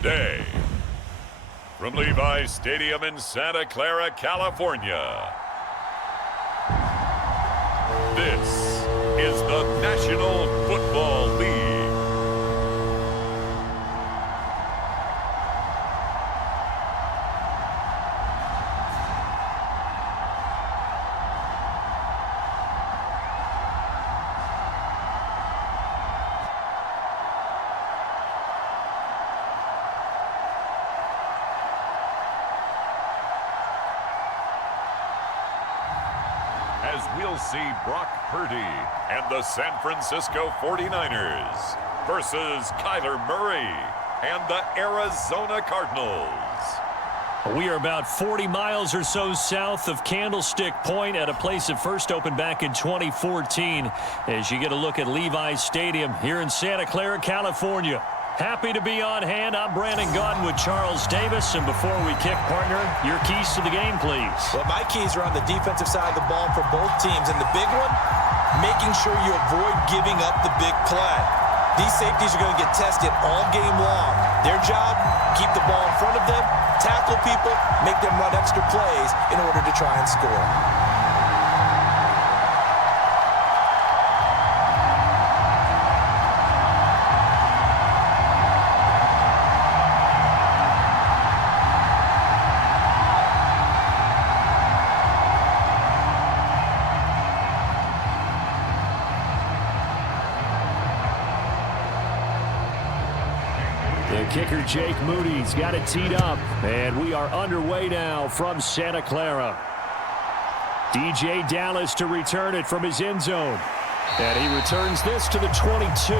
today. From Levi's Stadium in Santa Clara, California, this is the National Football League. As we'll see Brock Purdy and the San Francisco 49ers versus Kyler Murray and the Arizona Cardinals. We are about 40 miles or so south of Candlestick Point at a place that first opened back in 2014 as you get a look at Levi's Stadium here in Santa Clara, California. Happy to be on hand. I'm Brandon Gaudin with Charles Davis. And before we kick, partner, your keys to the game, please. Well, my keys are on the defensive side of the ball for both teams. And the big one, making sure you avoid giving up the big play. These safeties are going to get tested all game long. Their job, keep the ball in front of them, tackle people, make them run extra plays in order to try and score. The kicker, Jake Moody's got it teed up, and we are underway now from Santa Clara. DJ Dallas to return it from his end zone, and he returns this to the 22.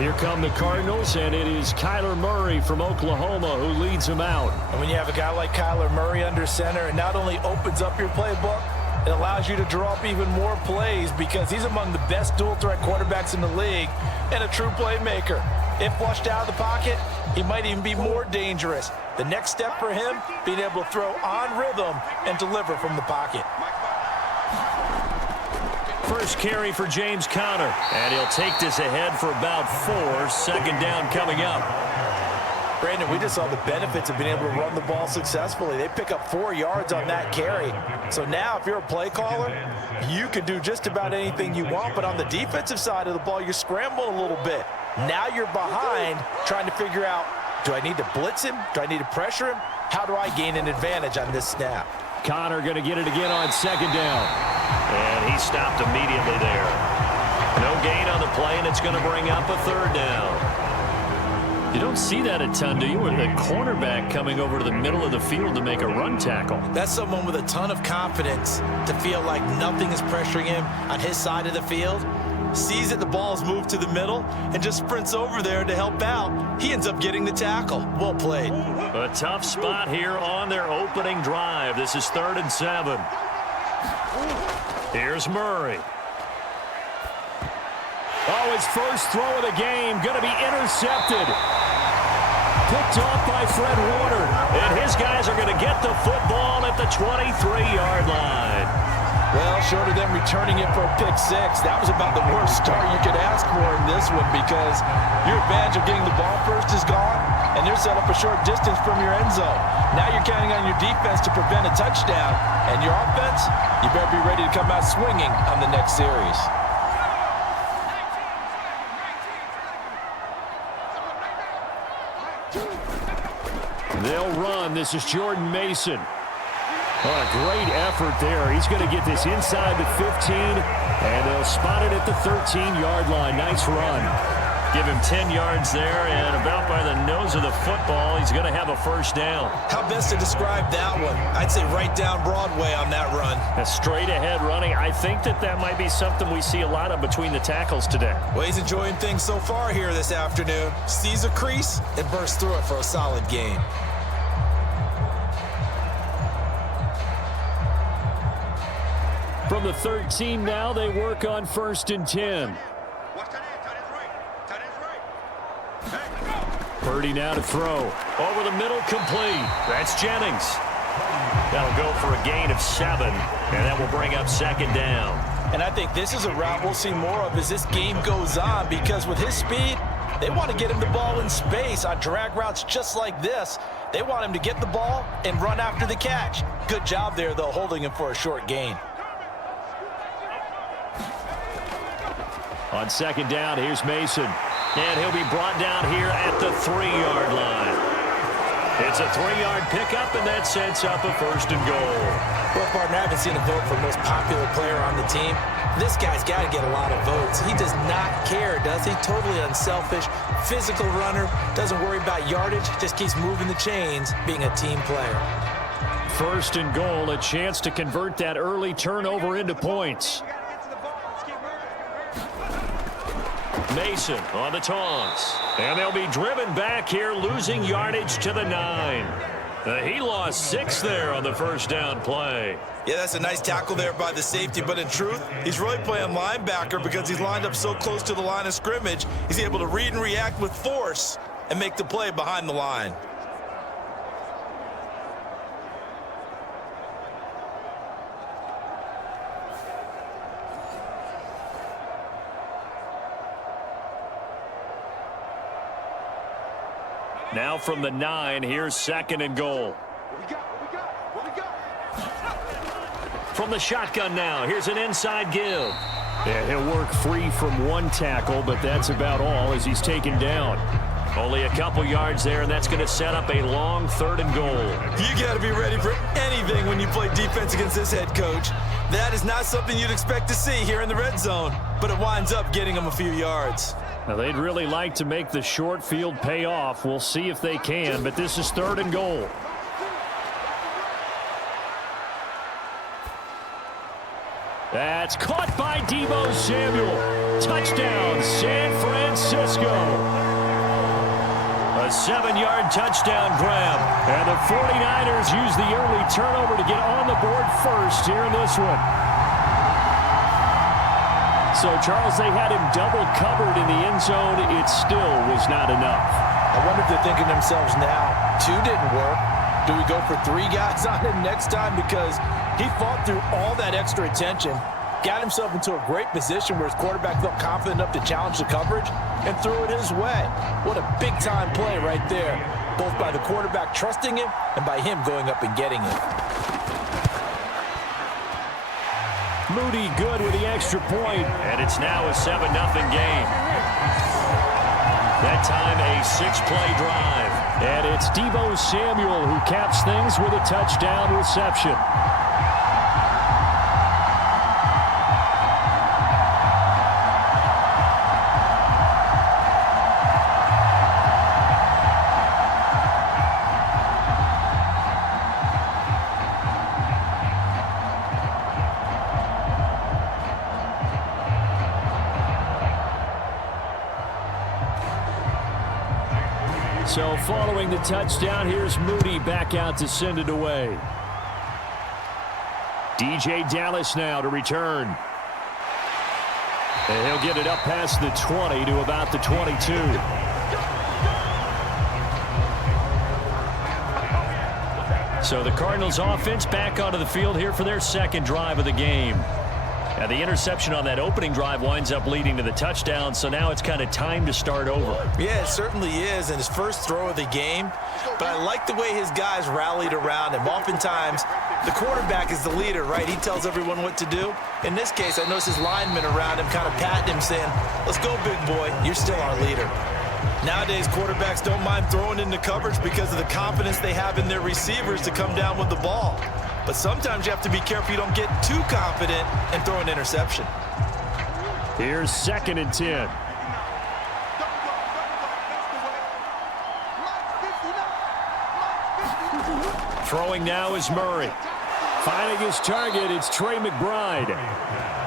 Here come the Cardinals, and it is Kyler Murray from Oklahoma who leads them out. And when you have a guy like Kyler Murray under center, it not only opens up your playbook, it allows you to draw up even more plays because he's among the best dual-threat quarterbacks in the league and a true playmaker. If flushed out of the pocket, he might even be more dangerous. The next step for him, being able to throw on rhythm and deliver from the pocket. First carry for James Conner, and he'll take this ahead for about 4. Second down coming up. Brandon, we just saw the benefits of being able to run the ball successfully. They pick up 4 yards on that carry. So now if you're a play caller, you can do just about anything you want. But on the defensive side of the ball, you're scrambling a little bit. Now you're behind trying to figure out, do I need to blitz him? Do I need to pressure him? How do I gain an advantage on this snap? Conner going to get it again on second down. And he stopped immediately there. No gain on the play, and it's going to bring up a third down. You don't see that a ton, do you? With the cornerback coming over to the middle of the field to make a run tackle. That's someone with a ton of confidence to feel like nothing is pressuring him on his side of the field. Sees that the ball is moved to the middle and just sprints over there to help out. He ends up getting the tackle. Well played. A tough spot here on their opening drive. This is 3rd and 7. Here's Murray. Oh, his first throw of the game going to be intercepted. Picked off by Fred Warner. And his guys are going to get the football at the 23-yard line. Well, short of them returning it for a pick 6, that was about the worst start you could ask for in this one because your advantage of getting the ball first is gone, and they're set up a short distance from your end zone. Now you're counting on your defense to prevent a touchdown, and your offense, you better be ready to come out swinging on the next series. They'll run. This is Jordan Mason. Oh, a great effort there. He's going to get this inside the 15, and they'll spot it at the 13-yard line. Nice run. Give him 10 yards there, and about by the nose of the football, he's going to have a first down. How best to describe that one? I'd say right down Broadway on that run. A straight-ahead running. I think that might be something we see a lot of between the tackles today. Well, he's enjoying things so far here this afternoon. Sees a crease and bursts through it for a solid gain. From the 13 now, they work on 1st and 10. Purdy now to throw. Over the middle, complete. That's Jennings. That'll go for a gain of 7, and that will bring up 2nd down. And I think this is a route we'll see more of as this game goes on, because with his speed, they want to get him the ball in space on drag routes just like this. They want him to get the ball and run after the catch. Good job there, though, holding him for a short gain. On second down, here's Mason. And he'll be brought down here at the 3-yard line. It's a 3-yard pickup, and that sets up a first and goal. Well, partner, I haven't seen a vote for most popular player on the team. This guy's got to get a lot of votes. He does not care, does he? Totally unselfish, physical runner, doesn't worry about yardage, just keeps moving the chains, being a team player. First and goal, a chance to convert that early turnover into points. Mason on the taunts. And they'll be driven back here, losing yardage to the 9. He lost 6 there on the first down play. Yeah, that's a nice tackle there by the safety, but in truth, he's really playing linebacker because he's lined up so close to the line of scrimmage. He's able to read and react with force and make the play behind the line. Now from the 9, here's second and goal. From the shotgun now, here's an inside give. Yeah, he'll work free from one tackle, but that's about all as he's taken down. Only a couple yards there, and that's going to set up a long third and goal. You got to be ready for anything when you play defense against this head coach. That is not something you'd expect to see here in the red zone, but it winds up getting him a few yards. Now, they'd really like to make the short field pay off. We'll see if they can, but this is third and goal. That's caught by Deebo Samuel. Touchdown, San Francisco. A 7-yard touchdown grab. And the 49ers use the early turnover to get on the board first here in this one. So, Charles, they had him double covered in the end zone. It still was not enough. I wonder if they're thinking to themselves now, 2 didn't work. Do we go for 3 guys on him next time? Because he fought through all that extra attention, got himself into a great position where his quarterback felt confident enough to challenge the coverage and threw it his way. What a big-time play right there, both by the quarterback trusting him and by him going up and getting it. Moody good with the extra point, and it's now a 7-0 game. That time a 6-play drive, and it's Deebo Samuel who caps things with a touchdown reception. So following the touchdown, here's Moody back out to send it away. DJ Dallas now to return. And he'll get it up past the 20 to about the 22. So the Cardinals offense back onto the field here for their second drive of the game. Now the interception on that opening drive winds up leading to the touchdown, so now it's kind of time to start over. Yeah, it certainly is, and his first throw of the game. But I like the way his guys rallied around him. Oftentimes, the quarterback is the leader, right? He tells everyone what to do. In this case, I noticed his linemen around him kind of patting him, saying, "Let's go, big boy. You're still our leader." Nowadays, quarterbacks don't mind throwing into coverage because of the confidence they have in their receivers to come down with the ball. But sometimes you have to be careful you don't get too confident and throw an interception. Here's second and 10. Throwing now is Murray. Finding his target, it's Trey McBride.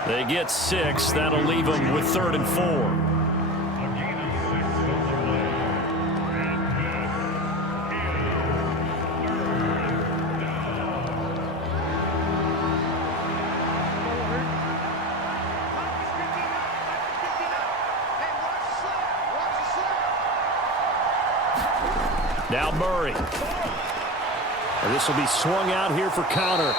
They get 6. That'll leave them with 3rd and 4. Now Murray. And this will be swung out here for counter.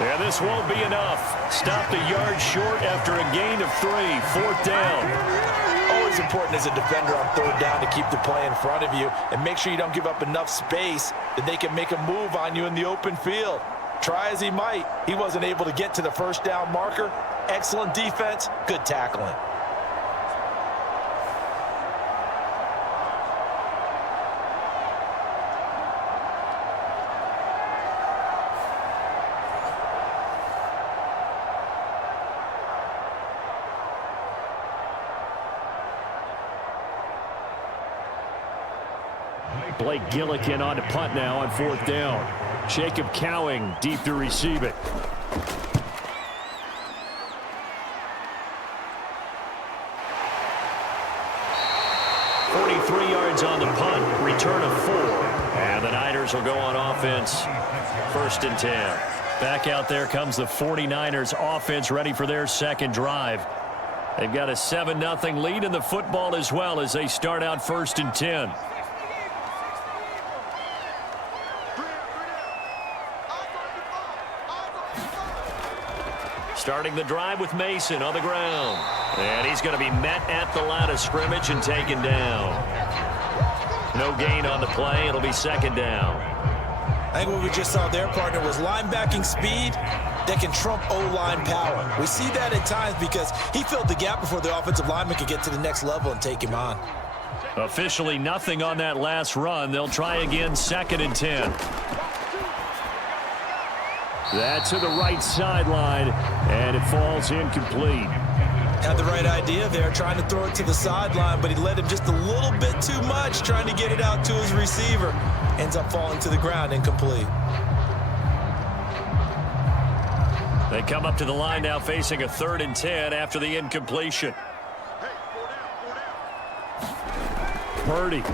And this won't be enough. Stopped a yard short after a gain of 3. 4th down. Always important as a defender on 3rd down to keep the play in front of you and make sure you don't give up enough space that they can make a move on you in the open field. Try as he might, he wasn't able to get to the 1st down marker. Excellent defense, good tackling. Blake Gillikin on to punt now on 4th down. Jacob Cowing deep to receive it. 43 yards on the punt, return of 4. And the Niners will go on offense. 1st and 10. Back out there comes the 49ers offense ready for their 2nd drive. They've got a 7-0 lead in the football as well as they start out 1st and 10. Starting the drive with Mason on the ground. And he's going to be met at the line of scrimmage and taken down. No gain on the play. It'll be 2nd down. I think what we just saw there, partner, was linebacking speed that can trump O-line power. We see that at times because he filled the gap before the offensive lineman could get to the next level and take him on. Officially nothing on that last run. They'll try again 2nd and 10. That's to the right sideline, and it falls incomplete. Had the right idea there, trying to throw it to the sideline, but he led him just a little bit too much, trying to get it out to his receiver. Ends up falling to the ground, incomplete. They come up to the line now facing a 3rd and 10 after the incompletion. Purdy.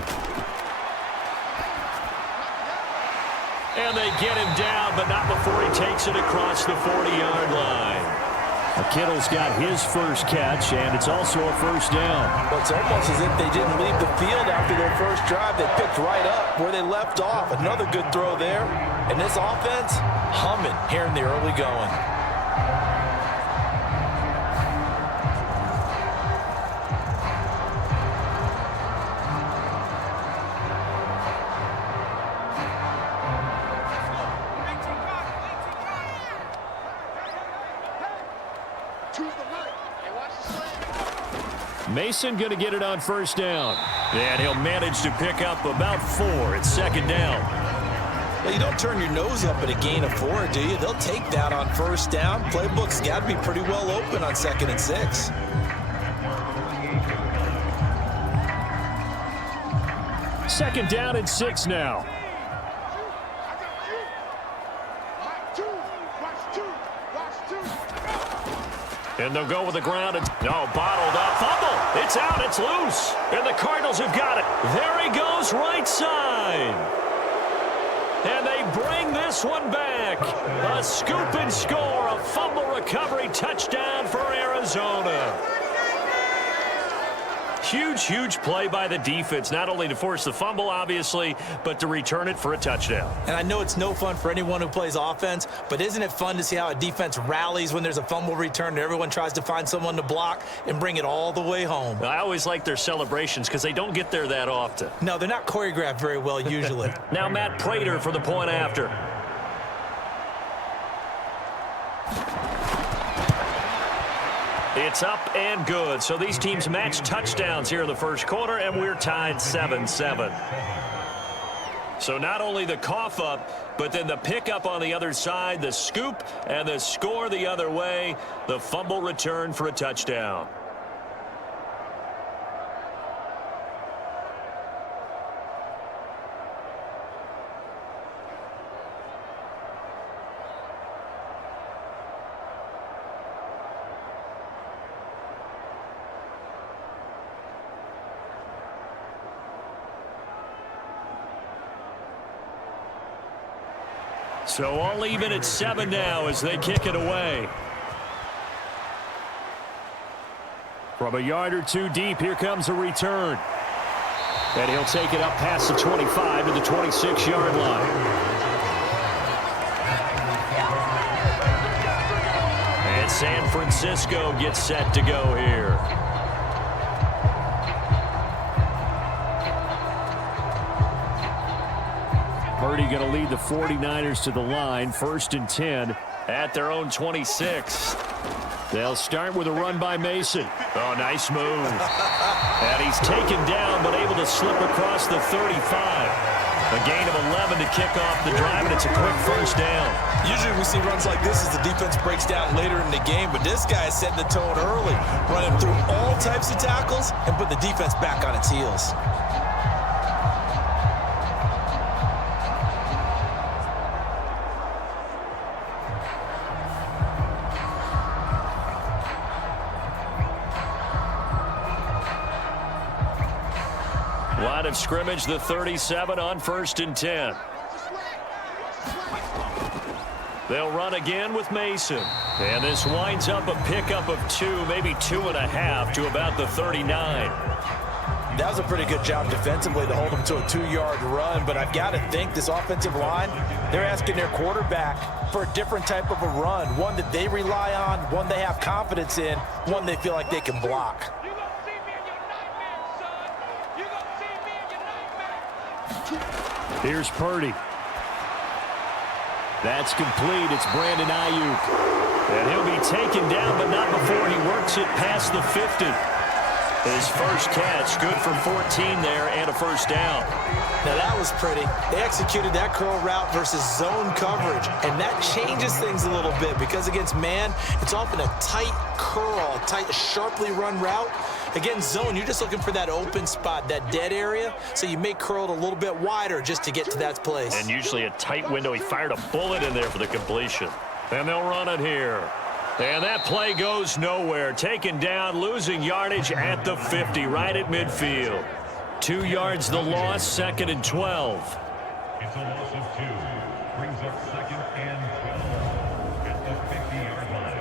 And they get him down, but not before he takes it across the 40-yard line. Kittle's got his first catch, and it's also a 1st down. Well, it's almost as if they didn't leave the field after their first drive. They picked right up where they left off. Another good throw there. And this offense, humming here in the early going. Mason going to get it on 1st down. And he'll manage to pick up about 4. It's 2nd down. Well, you don't turn your nose up at a gain of 4, do you? They'll take that on 1st down. Playbook's got to be pretty well open on 2nd and 6. Second down and 6 now. And they'll go with the ground. And bottled up. Fumble. It's out. It's loose. And the Cardinals have got it. There he goes, right side. And they bring this one back. A scoop and score. A fumble recovery touchdown for Arizona. Huge, huge play by the defense, not only to force the fumble, obviously, but to return it for a touchdown. And I know it's no fun for anyone who plays offense, but isn't it fun to see how a defense rallies when there's a fumble return and everyone tries to find someone to block and bring it all the way home? I always like their celebrations because they don't get there that often. No, they're not choreographed very well usually. Now Matt Prater for the point after. It's up and good. So these teams match touchdowns here in the first quarter, and we're tied 7-7. So not only the cough up, but then the pickup on the other side, the scoop, and the score the other way, the fumble return for a touchdown. So all even at 7 now as they kick it away. From a yard or two deep, here comes a return. And he'll take it up past the 25 to the 26-yard line. San Francisco gets set to go here. Purdy going to lead the 49ers to the line, 1st and 10 at their own 26. They'll start with a run by Mason. Oh, nice move. And he's taken down, but able to slip across the 35. A gain of 11 to kick off the drive, and it's a quick first down. Usually we see runs like this as the defense breaks down later in the game, but this guy is setting the tone early, running through all types of tackles and put the defense back on its heels. Line of scrimmage, the 37 on 1st and 10. They'll run again with Mason. And this winds up a pickup of 2, maybe 2.5 to about the 39. That was a pretty good job defensively to hold them to a 2-yard run, but I've got to think this offensive line, they're asking their quarterback for a different type of a run, one that they rely on, one they have confidence in, one they feel like they can block. Here's Purdy. That's complete. It's Brandon Ayuk. And he'll be taken down, but not before he works it past the 50. His first catch, good for 14 there and a first down. Now that was pretty. They executed that curl route versus zone coverage, and that changes things a little bit because against man, it's often a tight curl, tight, sharply run route. Against zone, you're just looking for that open spot, that dead area, so you may curl it a little bit wider just to get to that place. And usually a tight window. He fired a bullet in there for the completion. And they'll run it here. And that play goes nowhere. Taken down, losing yardage at the 50, right at midfield. 2 yards the loss, 2nd and 12. It's a loss of 2. Brings up 2nd and 12 at the 50-yard line.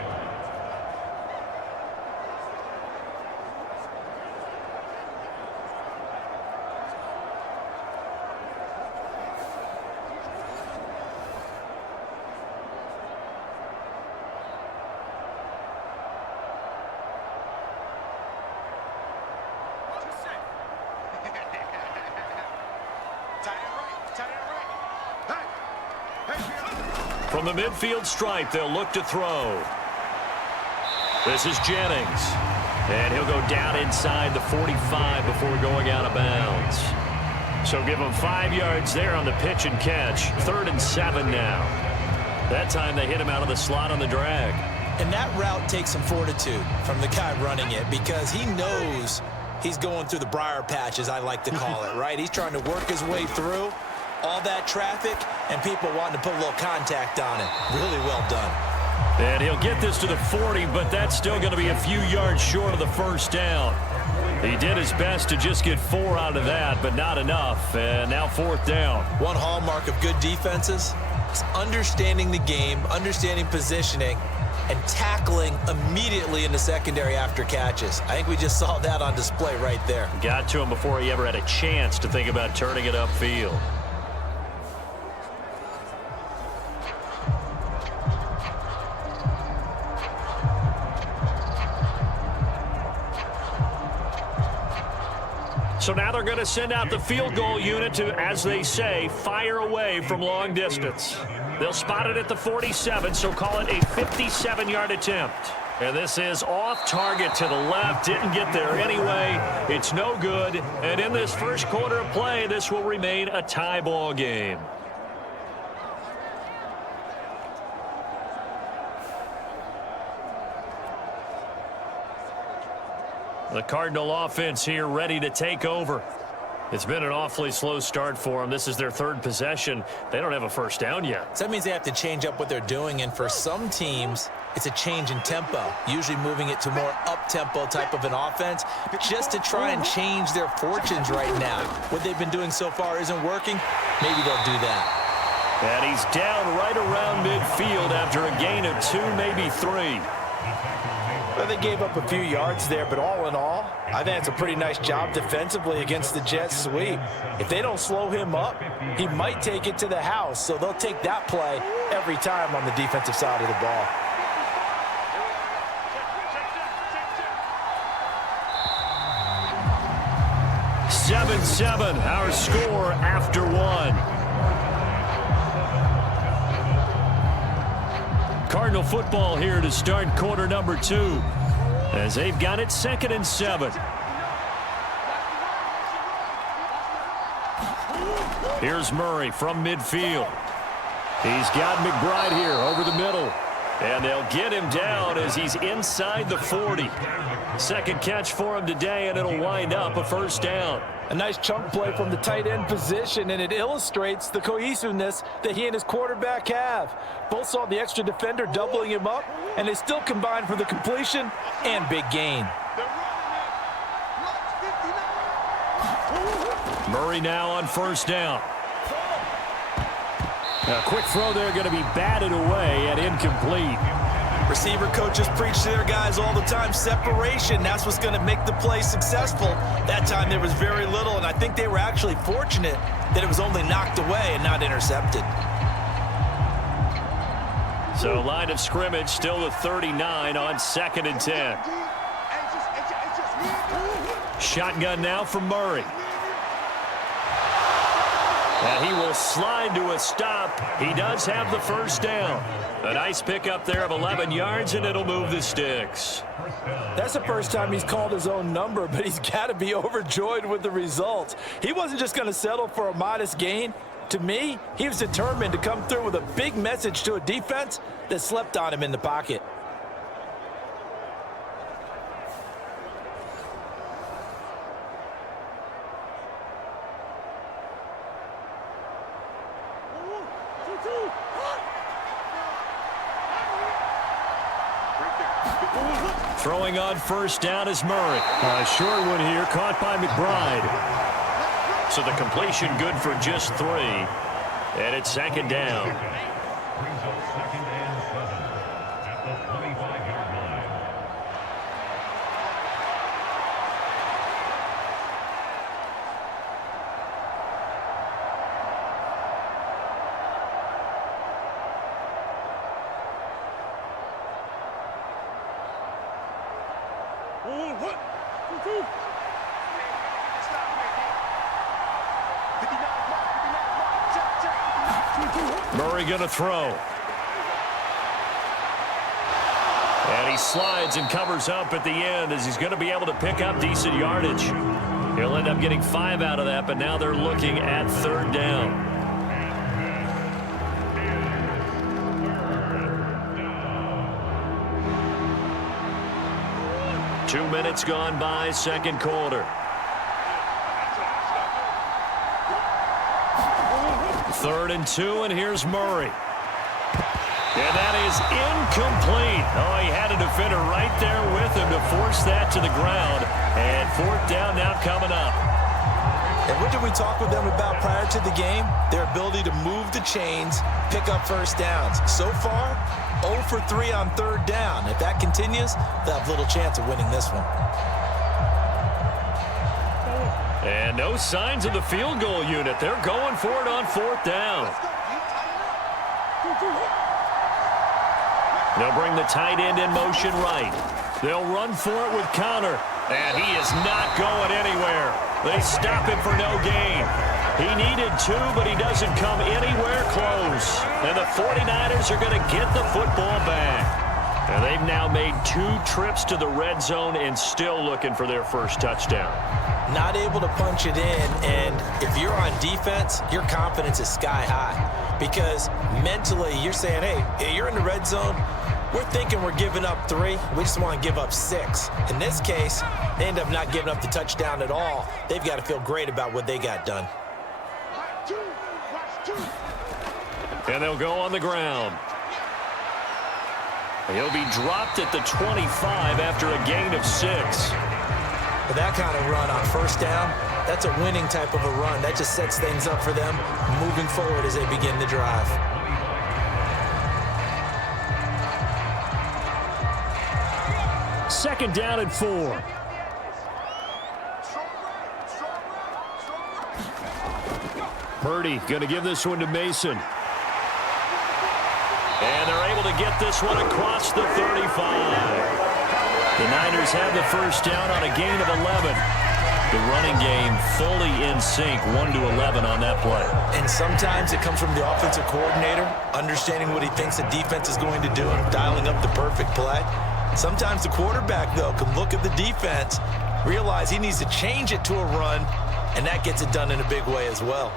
From the midfield stripe, they'll look to throw. This is Jennings. And he'll go down inside the 45 before going out of bounds. So give him 5 yards there on the pitch and catch. 3rd and 7 now. That time they hit him out of the slot on the drag. And that route takes some fortitude from the guy running it because he knows he's going through the briar patch, as I like to call it, right? He's trying to work his way through all that traffic and people wanting to put a little contact on it. Really well done. And he'll get this to the 40, but that's still going to be a few yards short of the first down. He did his best to just get 4 out of that, but not enough. And now 4th down. One hallmark of good defenses is understanding the game, understanding positioning, and tackling immediately in the secondary after catches. I think we just saw that on display right there. Got to him before he ever had a chance to think about turning it upfield. So now they're going to send out the field goal unit to, as they say, fire away from long distance. They'll spot it at the 47, so call it a 57-yard attempt. And this is off target to the left. Didn't get there anyway. It's no good. And in this first quarter of play, this will remain a tie ball game. The Cardinal offense here ready to take over. It's been an awfully slow start for them. This is their 3rd possession. They don't have a first down yet. So that means they have to change up what they're doing, and for some teams, it's a change in tempo, usually moving it to more up-tempo type of an offense just to try and change their fortunes right now. What they've been doing so far isn't working. Maybe they'll do that. And he's down right around midfield after a gain of 2, maybe 3. Well, they gave up a few yards there, but all in all, I think it's a pretty nice job defensively against the Jets sweep. If they don't slow him up, he might take it to the house, so they'll take that play every time on the defensive side of the ball. 7-7, our score after one. Cardinal football here to start quarter number 2 as they've got it 2nd and 7. Here's Murray from midfield. He's got McBride here over the middle. And they'll get him down as he's inside the 40. Second catch for him today, and it'll wind up a first down. A nice chunk play from the tight end position, and it illustrates the cohesiveness that he and his quarterback have. Both saw the extra defender doubling him up, and they still combined for the completion and big gain. Murray now on first down. A quick throw there going to be batted away and incomplete. Receiver coaches preach to their guys all the time. Separation, that's what's going to make the play successful. That time there was very little, and I think they were actually fortunate that it was only knocked away and not intercepted. So line of scrimmage still the 39 on 2nd and 10. Shotgun now from Murray. And he will slide to a stop. He does have the first down. A nice pickup there of 11 yards, and it'll move the sticks. That's the first time he's called his own number, but he's got to be overjoyed with the results. He wasn't just going to settle for a modest gain. To me, he was determined to come through with a big message to a defense that slept on him in the pocket. Throwing on first down is Murray. Short one here, caught by McBride. So the completion good for just 3. And it's 2nd down. Brings up 2nd and 7 at the 25-yard line. Murray going to throw. And he slides and covers up at the end as he's going to be able to pick up decent yardage. He'll end up getting 5 out of that, but now they're looking at 3rd down. Two minutes gone by, 2nd quarter. 3rd and 2, and here's Murray. And that is incomplete. Oh, he had a defender right there with him to force that to the ground. And 4th down now coming up. And what did we talk with them about prior to the game? Their ability to move the chains, pick up first downs. So far, 0 for 3 on 3rd down. If that continues, they'll have little chance of winning this one. And no signs of the field goal unit. They're going for it on 4th down. They'll bring the tight end in motion right. They'll run for it with Connor. And he is not going anywhere. They stop him for no gain. He needed 2, but he doesn't come anywhere close. And the 49ers are going to get the football back. And they've now made 2 trips to the red zone and still looking for their first touchdown. Not able to punch it in, and if you're on defense, your confidence is sky high. Because mentally, you're saying, hey, you're in the red zone. We're thinking we're giving up 3. We just want to give up 6. In this case, they end up not giving up the touchdown at all. They've got to feel great about what they got done. And they'll go on the ground. He'll be dropped at the 25 after a gain of 6. With that kind of run on first down, that's a winning type of a run. That just sets things up for them moving forward as they begin the drive. Second down and 4. Purdy going to give this one to Mason. And they're able to get this one across the 35. The Niners have the first down on a gain of 11. The running game fully in sync, 1-11 on that play. And sometimes it comes from the offensive coordinator, understanding what he thinks the defense is going to do and dialing up the perfect play. Sometimes the quarterback, though, can look at the defense, realize he needs to change it to a run, and that gets it done in a big way as well.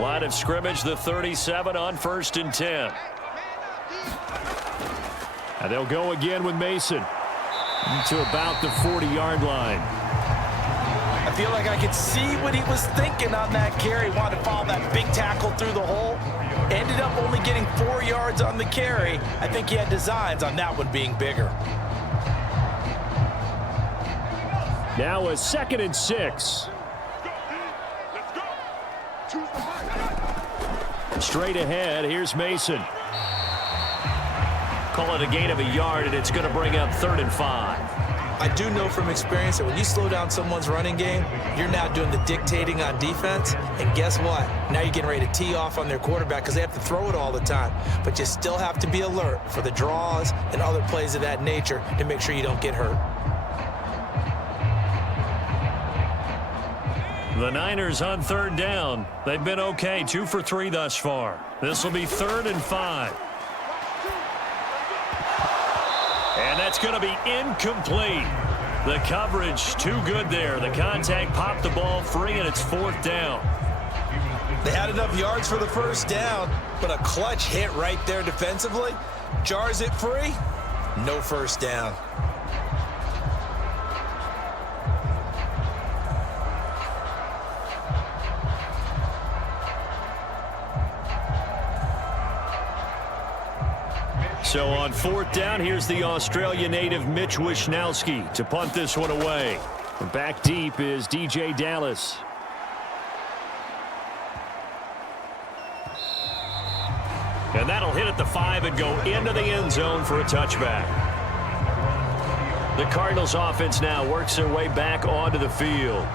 Line of scrimmage, the 37 on 1st and 10. And they'll go again with Mason to about the 40-yard line. I feel like I could see what he was thinking on that carry. Wanted to follow that big tackle through the hole. Ended up only getting 4 yards on the carry. I think he had designs on that one being bigger. Now a 2nd and 6. Straight ahead, here's Mason. Call it a gain of a yard, and it's going to bring up 3rd and 5. I do know from experience that when you slow down someone's running game, you're now doing the dictating on defense. And guess what? Now you're getting ready to tee off on their quarterback because they have to throw it all the time. But you still have to be alert for the draws and other plays of that nature to make sure you don't get hurt. The Niners on 3rd down. They've been okay, 2 for 3 thus far. This will be 3rd and 5. And that's going to be incomplete. The coverage too good there. The contact popped the ball free, and it's 4th down. They had enough yards for the 1st down, but a clutch hit right there defensively. Jars it free. No 1st down. So on 4th down, here's the Australia native Mitch Wishnowsky to punt this one away. Back deep is DJ Dallas. And that'll hit at the 5 and go into the end zone for a touchback. The Cardinals offense now works their way back onto the field.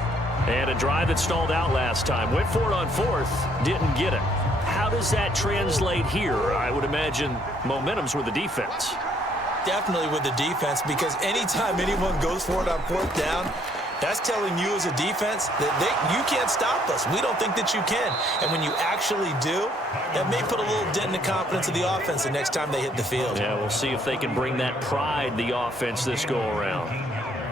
And a drive that stalled out last time. Went for it on 4th, didn't get it. How does that translate here? I would imagine momentum's with the defense. Definitely with the defense, because anytime anyone goes for it on 4th down, that's telling you as a defense that you can't stop us. We don't think that you can. And when you actually do, that may put a little dent in the confidence of the offense the next time they hit the field. Yeah, we'll see if they can bring that pride, the offense, this go-around.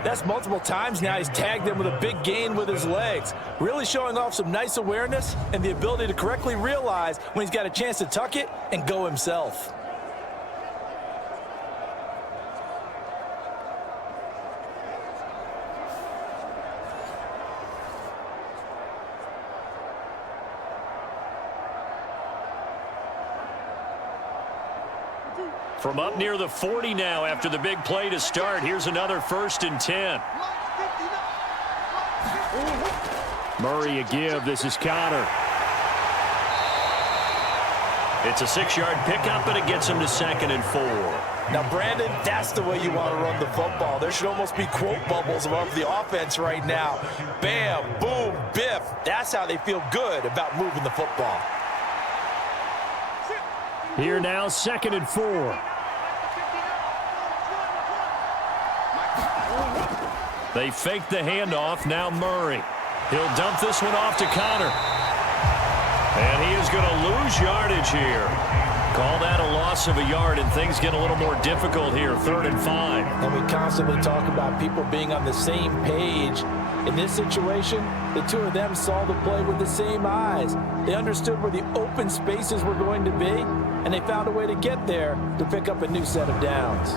That's multiple times now. He's tagged them with a big gain with his legs. Really showing off some nice awareness and the ability to correctly realize when he's got a chance to tuck it and go himself. From up near the 40 now after the big play to start. Here's another 1st and 10. Murray a give. This is Connor. It's a 6-yard pickup, and it gets him to 2nd and 4. Now, Brandon, that's the way you want to run the football. There should almost be quote bubbles above the offense right now. Bam, boom, biff. That's how they feel good about moving the football. Here now, 2nd and 4. They fake the handoff. Now Murray. He'll dump this one off to Connor. And he is going to lose yardage here. Call that a loss of a yard, and things get a little more difficult here. 3rd and 5. And we constantly talk about people being on the same page. In this situation, the two of them saw the play with the same eyes. They understood where the open spaces were going to be, and they found a way to get there to pick up a new set of downs.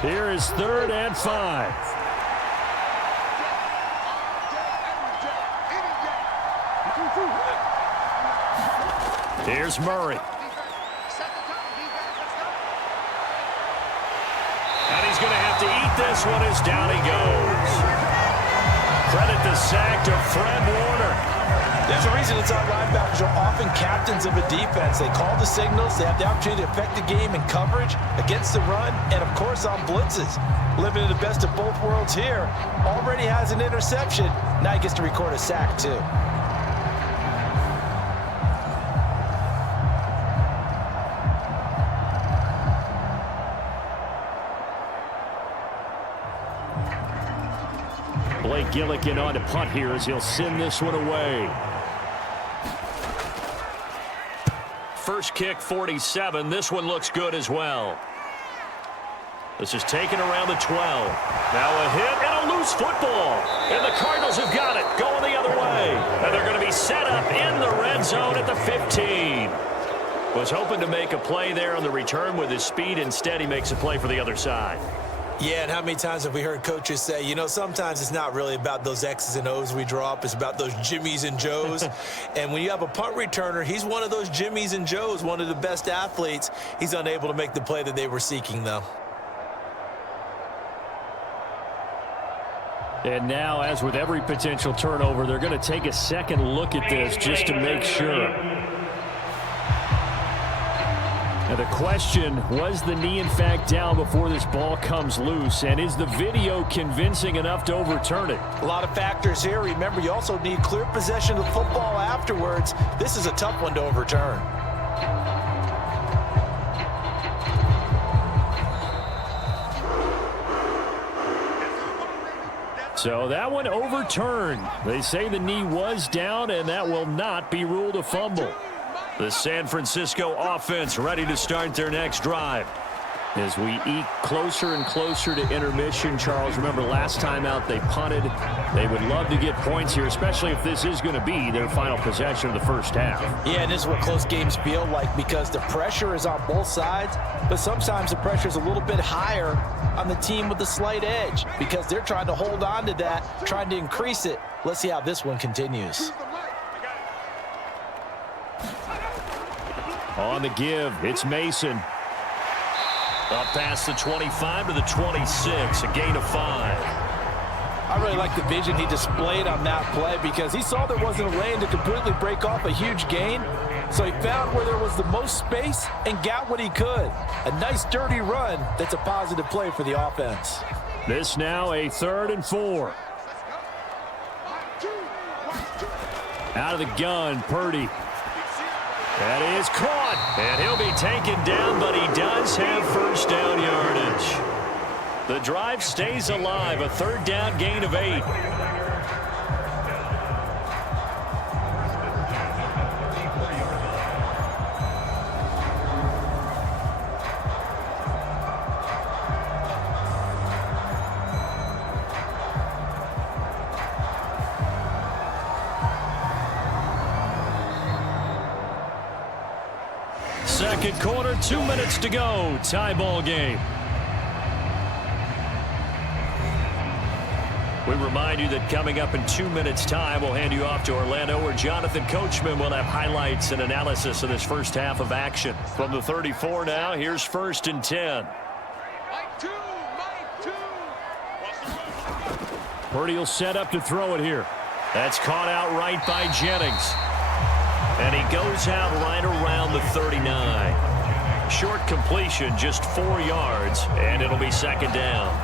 Here is 3rd and 5. Here's Murray. And he's going to have to eat this one as down he goes. Credit the sack to Fred Warner. There's a reason inside linebackers are often captains of a defense. They call the signals. They have the opportunity to affect the game in coverage, against the run, and, of course, on blitzes. Living in the best of both worlds here. Already has an interception. Now he gets to record a sack, too. Blake Gillikin on to punt here as he'll send this one away. First kick, 47. This one looks good as well. This is taken around the 12. Now a hit and a loose football. And the Cardinals have got it, going the other way. And they're going to be set up in the red zone at the 15. Was hoping to make a play there on the return with his speed. Instead, he makes a play for the other side. Yeah, and how many times have we heard coaches say, you know, sometimes it's not really about those X's and O's we draw up. It's about those Jimmies and Joes. And when you have a punt returner, he's one of those Jimmies and Joes, one of the best athletes. He's unable to make the play that they were seeking, though. And now, as with every potential turnover, they're going to take a second look at this just to make sure. Now the question, was the knee in fact down before this ball comes loose? And is the video convincing enough to overturn it? A lot of factors here. Remember, you also need clear possession of the football afterwards. This is a tough one to overturn. So that one overturned. They say the knee was down, and that will not be ruled a fumble. The San Francisco offense ready to start their next drive. As we eke closer and closer to intermission, Charles, remember last time out they punted. They would love to get points here, especially if this is going to be their final possession of the first half. Yeah, and this is what close games feel like because the pressure is on both sides, but sometimes the pressure is a little bit higher on the team with the slight edge because they're trying to hold on to that, trying to increase it. Let's see how this one continues. On the give, it's Mason. Up past the 25 to the 26, a gain of 5. I really like the vision he displayed on that play because he saw there wasn't a lane to completely break off a huge gain. So he found where there was the most space and got what he could. A nice dirty run that's a positive play for the offense. This now a 3rd and 4. Out of the gun, Purdy. That is caught, and he'll be taken down, but he does have first down yardage. The drive stays alive, a 3rd down gain of 8. Second quarter, 2 minutes to go. Tie ball game. We remind you that coming up in 2 minutes' time, we'll hand you off to Orlando, where Jonathan Coachman will have highlights and analysis of this first half of action. From the 34 now, here's 1st and 10. Purdy will set up to throw it here. That's caught out right by Jennings. And he goes out right around the 39. Short completion, just 4 yards, and it'll be 2nd down.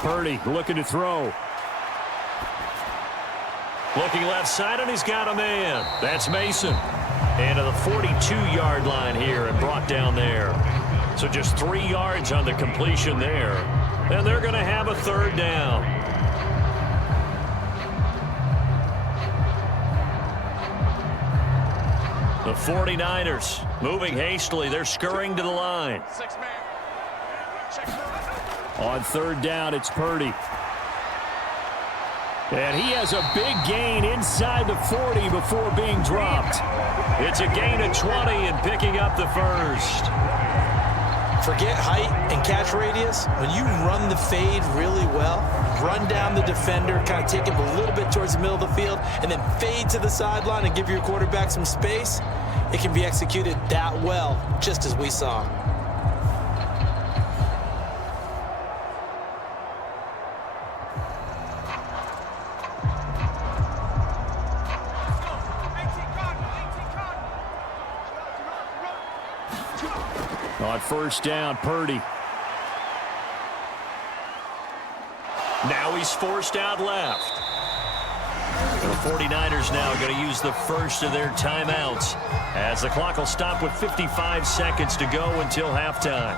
Purdy looking to throw. Looking left side, and he's got a man. That's Mason. And to the 42-yard line here and brought down there. So just 3 yards on the completion there. And they're going to have a 3rd down. The 49ers moving hastily. They're scurrying to the line. On 3rd down, it's Purdy. And he has a big gain inside the 40 before being dropped. It's a gain of 20 and picking up the first. Forget height and catch radius. When you run the fade really well, run down the defender, kind of take him a little bit towards the middle of the field, and then fade to the sideline and give your quarterback some space, it can be executed that well, just as we saw. On first down, Purdy. Now he's forced out left. The 49ers now going to use the first of their timeouts as the clock will stop with 55 seconds to go until halftime.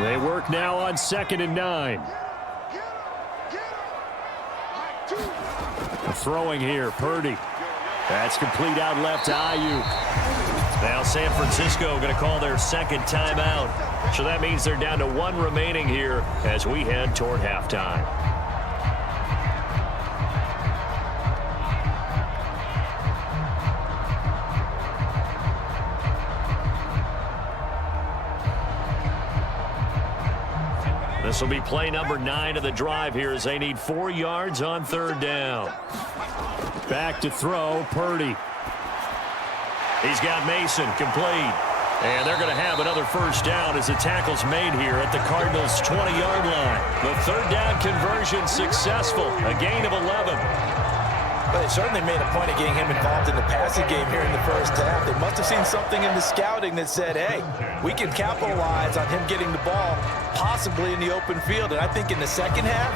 They work now on 2nd and 9. Throwing here, Purdy. That's complete out left to Ayuk. Now San Francisco going to call their second timeout. So that means they're down to 1 remaining here as we head toward halftime. This will be play number 9 of the drive here as they need 4 yards on 3rd down. Back to throw, Purdy. He's got Mason complete. And they're going to have another first down as the tackle's made here at the Cardinals' 20-yard line. The 3rd down conversion successful, a gain of 11. But they certainly made a point of getting him involved in the passing game here in the first half. They must have seen something in the scouting that said, hey, we can capitalize on him getting the ball possibly in the open field. And I think in the second half,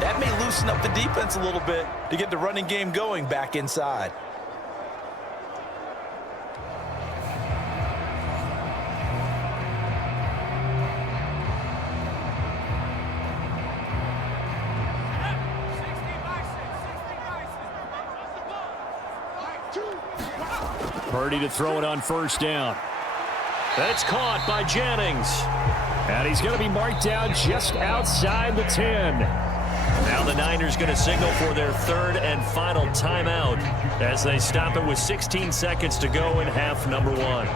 that may loosen up the defense a little bit to get the running game going back inside. Purdy to throw it on first down. That's caught by Jennings. And he's going to be marked down just outside the 10. Now the Niners going to signal for their 3rd and final timeout as they stop it with 16 seconds to go in half number 1.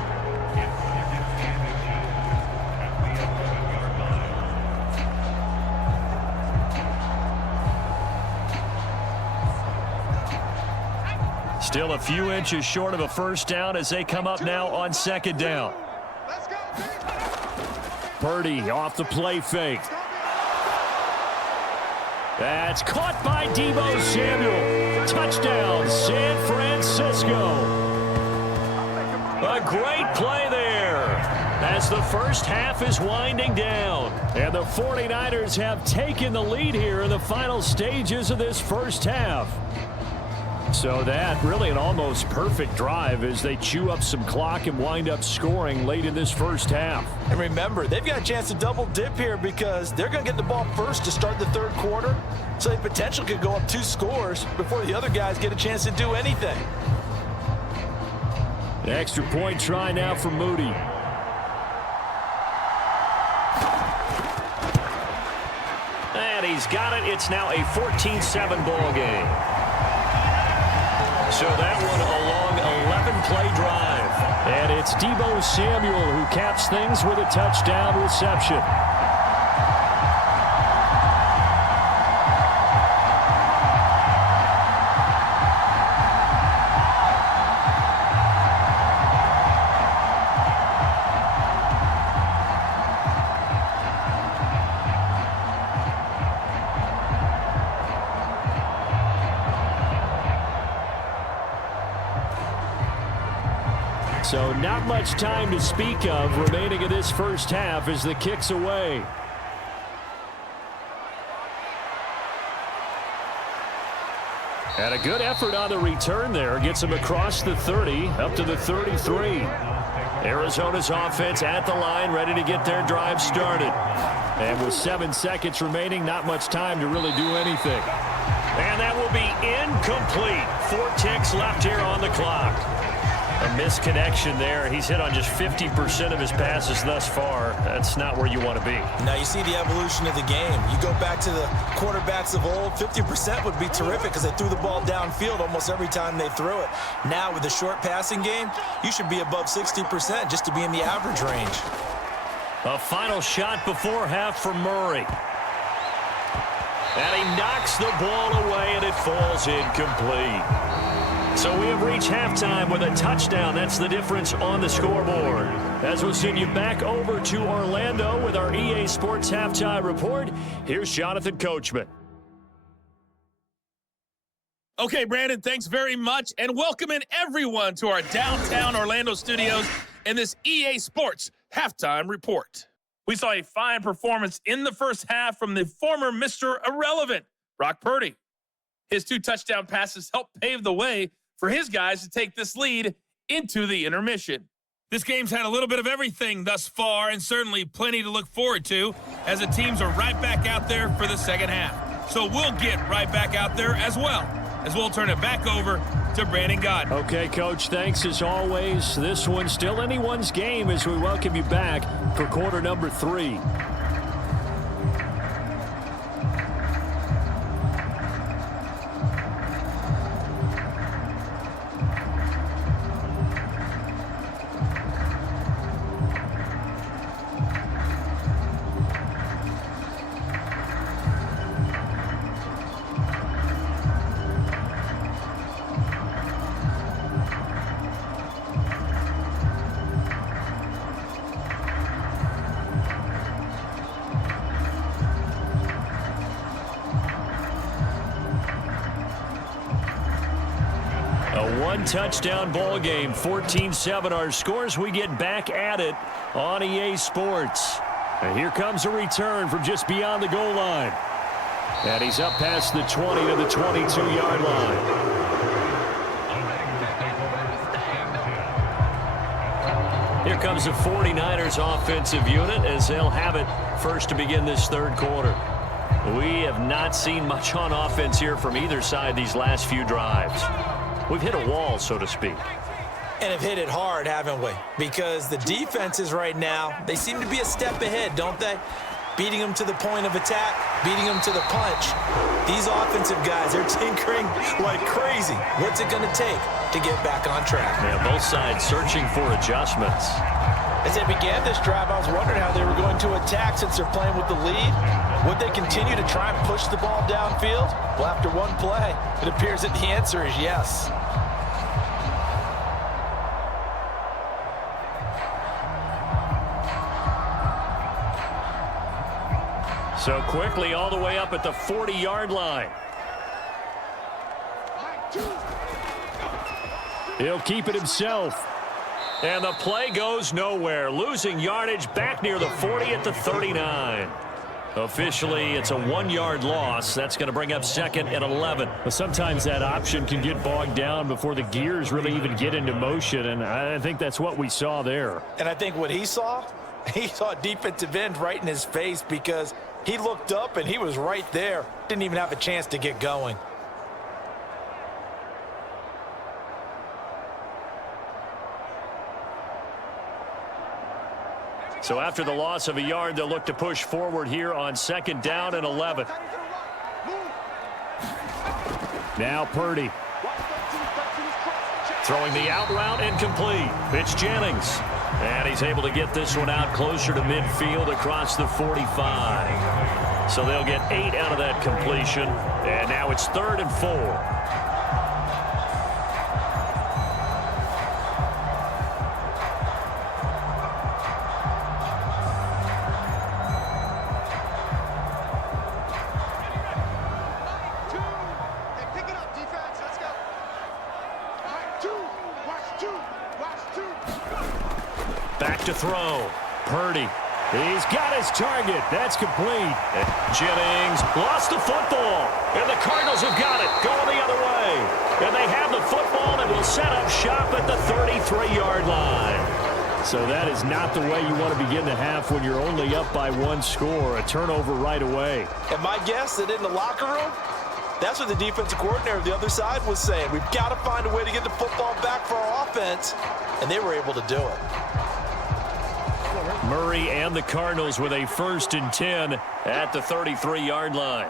Still a few inches short of a first down as they come up now on 2nd down. Purdy off the play fake. That's caught by Deebo Samuel. Touchdown, San Francisco. A great play there as the first half is winding down. And the 49ers have taken the lead here in the final stages of this first half. So that really an almost perfect drive as they chew up some clock and wind up scoring late in this first half. And remember, they've got a chance to double dip here because they're going to get the ball first to start the 3rd quarter. So they potentially could go up 2 scores before the other guys get a chance to do anything. The extra point try now for Moody. And he's got it. It's now a 14-7 ball game. So that one a long 11-play drive. And it's Deebo Samuel who caps things with a touchdown reception. So not much time to speak of remaining in this first half as the kick's away. And a good effort on the return there. Gets him across the 30, up to the 33. Arizona's offense at the line, ready to get their drive started. And with 7 seconds remaining, not much time to really do anything. And that will be incomplete. ticks left here on the clock. A misconnection there. He's hit on just 50% of his passes thus far. That's not where you want to be. Now you see the evolution of the game. You go back to the quarterbacks of old, 50% would be terrific because they threw the ball downfield almost every time they threw it. Now with the short passing game, you should be above 60% just to be in the average range. A final shot before half for Murray. And he knocks the ball away, and it falls incomplete. So we have reached halftime with a touchdown. That's the difference on the scoreboard. As we'll send you back over to Orlando with our EA Sports Halftime Report, here's Jonathan Coachman. Okay, Brandon, thanks very much, and welcome in everyone to our downtown Orlando studios in this EA Sports Halftime Report. We saw a fine performance in the first half from the former Mr. Irrelevant, Brock Purdy. His 2 touchdown passes helped pave the way for his guys to take this lead into the intermission. This game's had a little bit of everything thus far, and certainly plenty to look forward to as the teams are right back out there for the second half. So we'll get right back out there as well, as we'll turn it back over to Brandon Gaudin. Okay, Coach, thanks as always. This one's still anyone's game as we welcome you back for quarter number 3. Touchdown ball game, 14-7 our scores. We get back at it on EA Sports. And here comes a return from just beyond the goal line. And he's up past the 20 to the 22-yard line. Here comes the 49ers offensive unit as they'll have it first to begin this third quarter. We have not seen much on offense here from either side these last few drives. We've hit a wall, so to speak. And have hit it hard, haven't we? Because the defenses right now, they seem to be a step ahead, don't they? Beating them to the point of attack, beating them to the punch. These offensive guys, they're tinkering like crazy. What's it going to take to get back on track? Yeah, both sides searching for adjustments. As they began this drive, I was wondering how they were going to attack since they're playing with the lead. Would they continue to try and push the ball downfield? Well, after one play, it appears that the answer is yes. So quickly all the way up at the 40-yard line. He'll keep it himself. And the play goes nowhere. Losing yardage back near the 40 at the 39. Officially, it's a 1-yard loss. That's going to bring up 2nd and 11. Well, sometimes that option can get bogged down before the gears really even get into motion, and I think that's what we saw there. And I think what he saw a defensive end right in his face because he looked up and he was right there. Didn't even have a chance to get going. So after the loss of a yard, they'll look to push forward here on 2nd down and 11. Now Purdy. Throwing the out route incomplete. It's Jennings. And he's able to get this one out closer to midfield across the 45. So they'll get 8 out of that completion. And now it's 3rd and 4. Back to throw. Purdy. He's got his target. That's complete. Jennings lost the football. And the Cardinals have got it. Going the other way. And they have the football and will set up shop at the 33-yard line. So that is not the way you want to begin the half when you're only up by 1 score. A turnover right away. And my guess that in the locker room, That's what the defensive coordinator of the other side was saying. We've got to find a way to get the football back for our offense, and they were able to do it. Murray and the Cardinals with a 1st and 10 at the 33-yard line.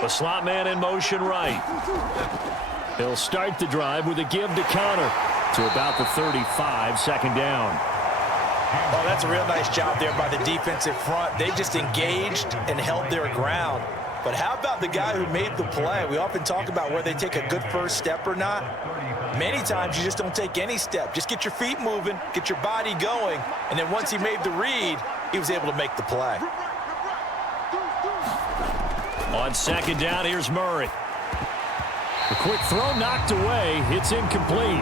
The slot man in motion right. He'll start the drive with a give to Connor to about the 35, 2nd down. Oh, that's a real nice job there by the defensive front. They just engaged and held their ground. But how about the guy who made the play? We often talk about whether they take a good first step or not. Many times you just don't take any step. Just get your feet moving, get your body going, and then once he made the read, he was able to make the play. On 2nd down, here's Murray. A quick throw knocked away. It's incomplete.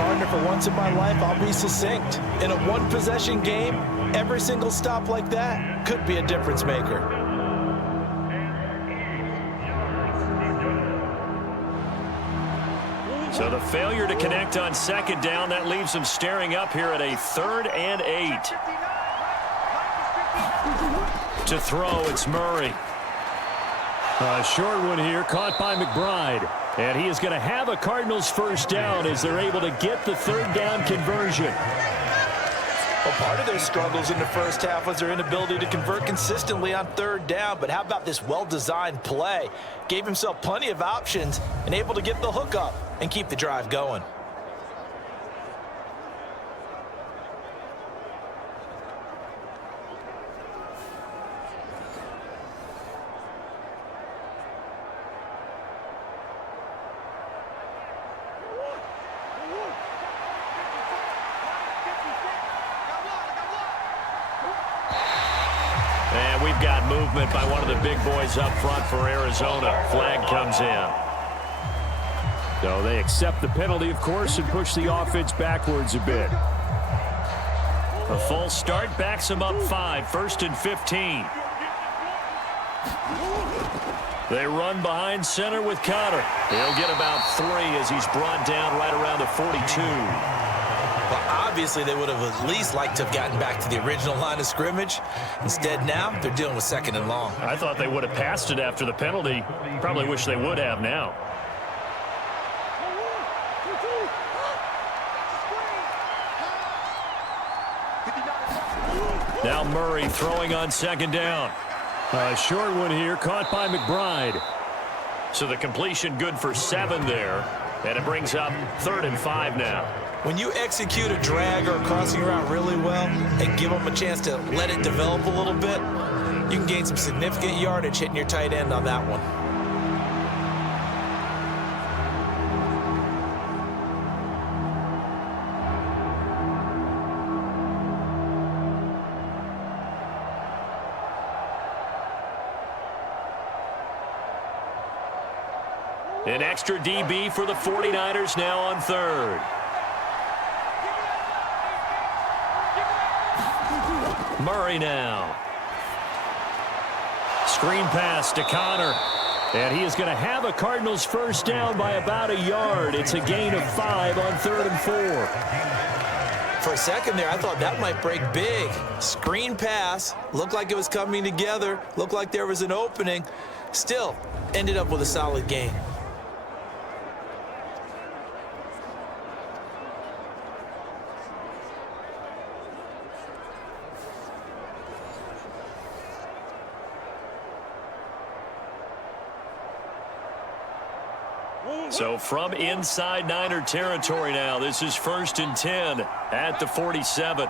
Partner, for once in my life, I'll be succinct. In a one-possession game, every single stop like that could be a difference maker. So the failure to connect on 2nd down, that leaves them staring up here at a 3rd and 8. To throw, it's Murray. A short one here, caught by McBride. And he is going to have a Cardinals 1st down as they're able to get the 3rd down conversion. Well, part of their struggles in the first half was their inability to convert consistently on 3rd down. But how about this well-designed play? Gave himself plenty of options and able to get the hook up and keep the drive going. And we've got movement by one of the big boys up front for Arizona. Flag comes in. So they accept the penalty, of course, and push the offense backwards a bit. A false start backs them up 5, 1st and 15. They run behind center with Connor. He'll get about 3 as he's brought down right around the 42. Well, obviously, they would have at least liked to have gotten back to the original line of scrimmage. Instead, now they're dealing with 2nd and long. I thought they would have passed it after the penalty. Probably wish they would have now. Now Murray throwing on 2nd down. A short one here, caught by McBride. So the completion good for 7 there. And it brings up 3rd and 5 now. When you execute a drag or a crossing route really well and give them a chance to let it develop a little bit, you can gain some significant yardage hitting your tight end on that one. An extra DB for the 49ers now on 3rd. Murray now. Screen pass to Connor. And he is going to have a Cardinals 1st down by about a yard. It's a gain of 5 on 3rd and 4. For a second there, I thought that might break big. Screen pass. Looked like it was coming together. Looked like there was an opening. Still, ended up with a solid gain. So from inside Niner territory now, this is 1st and 10 at the 47.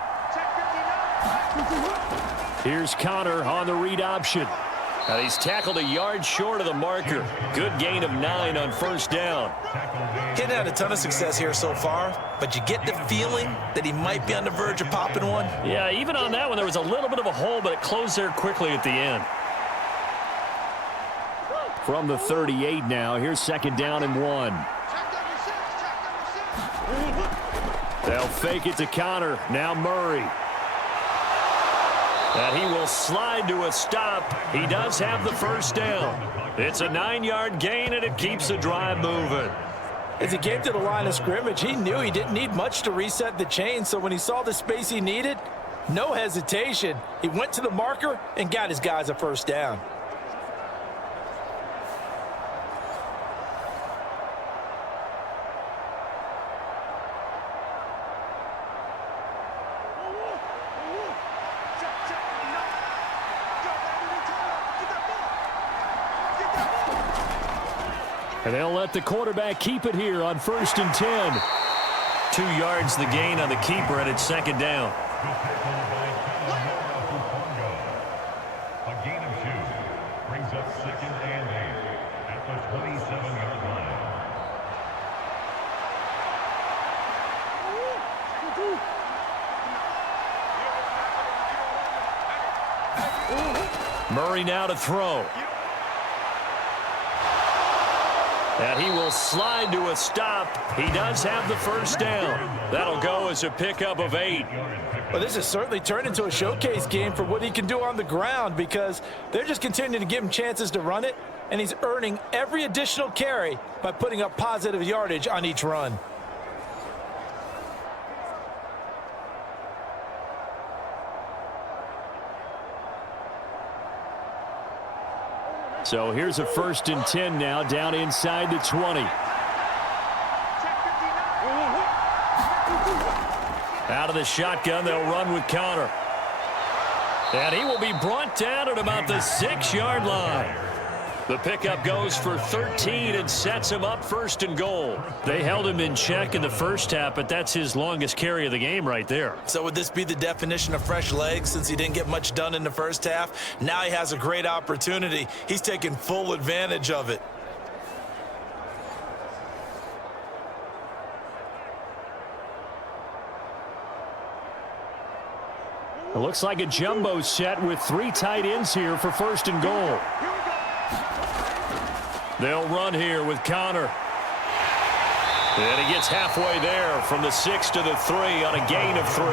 Here's Connor on the read option. Now he's tackled a yard short of the marker. Good gain of 9 on 1st down. He hadn't had a ton of success here so far, but you get the feeling that he might be on the verge of popping one. Yeah, even on that one, there was a little bit of a hole, but it closed there quickly at the end. From the 38 now, here's 2nd down and 1. They'll fake it to Connor. Now Murray. And he will slide to a stop. He does have the 1st down. It's a 9-yard gain, and it keeps the drive moving. As he came to the line of scrimmage, he knew he didn't need much to reset the chain, so when he saw the space he needed, no hesitation. He went to the marker and got his guys a 1st down. And they'll let the quarterback keep it here on 1st and 10. 2 yards the gain on the keeper, and it's 2nd down. A gain of 2 brings up 2nd and 8 at the 27-yard line. Murray now to throw. And he will slide to a stop. He does have the 1st down. That'll go as a pickup of 8. Well, this has certainly turned into a showcase game for what he can do on the ground because they're just continuing to give him chances to run it, and he's earning every additional carry by putting up positive yardage on each run. So here's a 1st and 10 now, down inside the 20. Out of the shotgun, they'll run with Connor. And he will be brought down at about the 6-yard line. The pickup goes for 13 and sets him up 1st and goal. They held him in check in the first half, but that's his longest carry of the game right there. So would this be the definition of fresh legs since he didn't get much done in the first half? Now he has a great opportunity. He's taking full advantage of it. It looks like a jumbo set with 3 tight ends here for 1st and goal. They'll run here with Connor. And he gets halfway there from the 6 to the 3 on a gain of 3.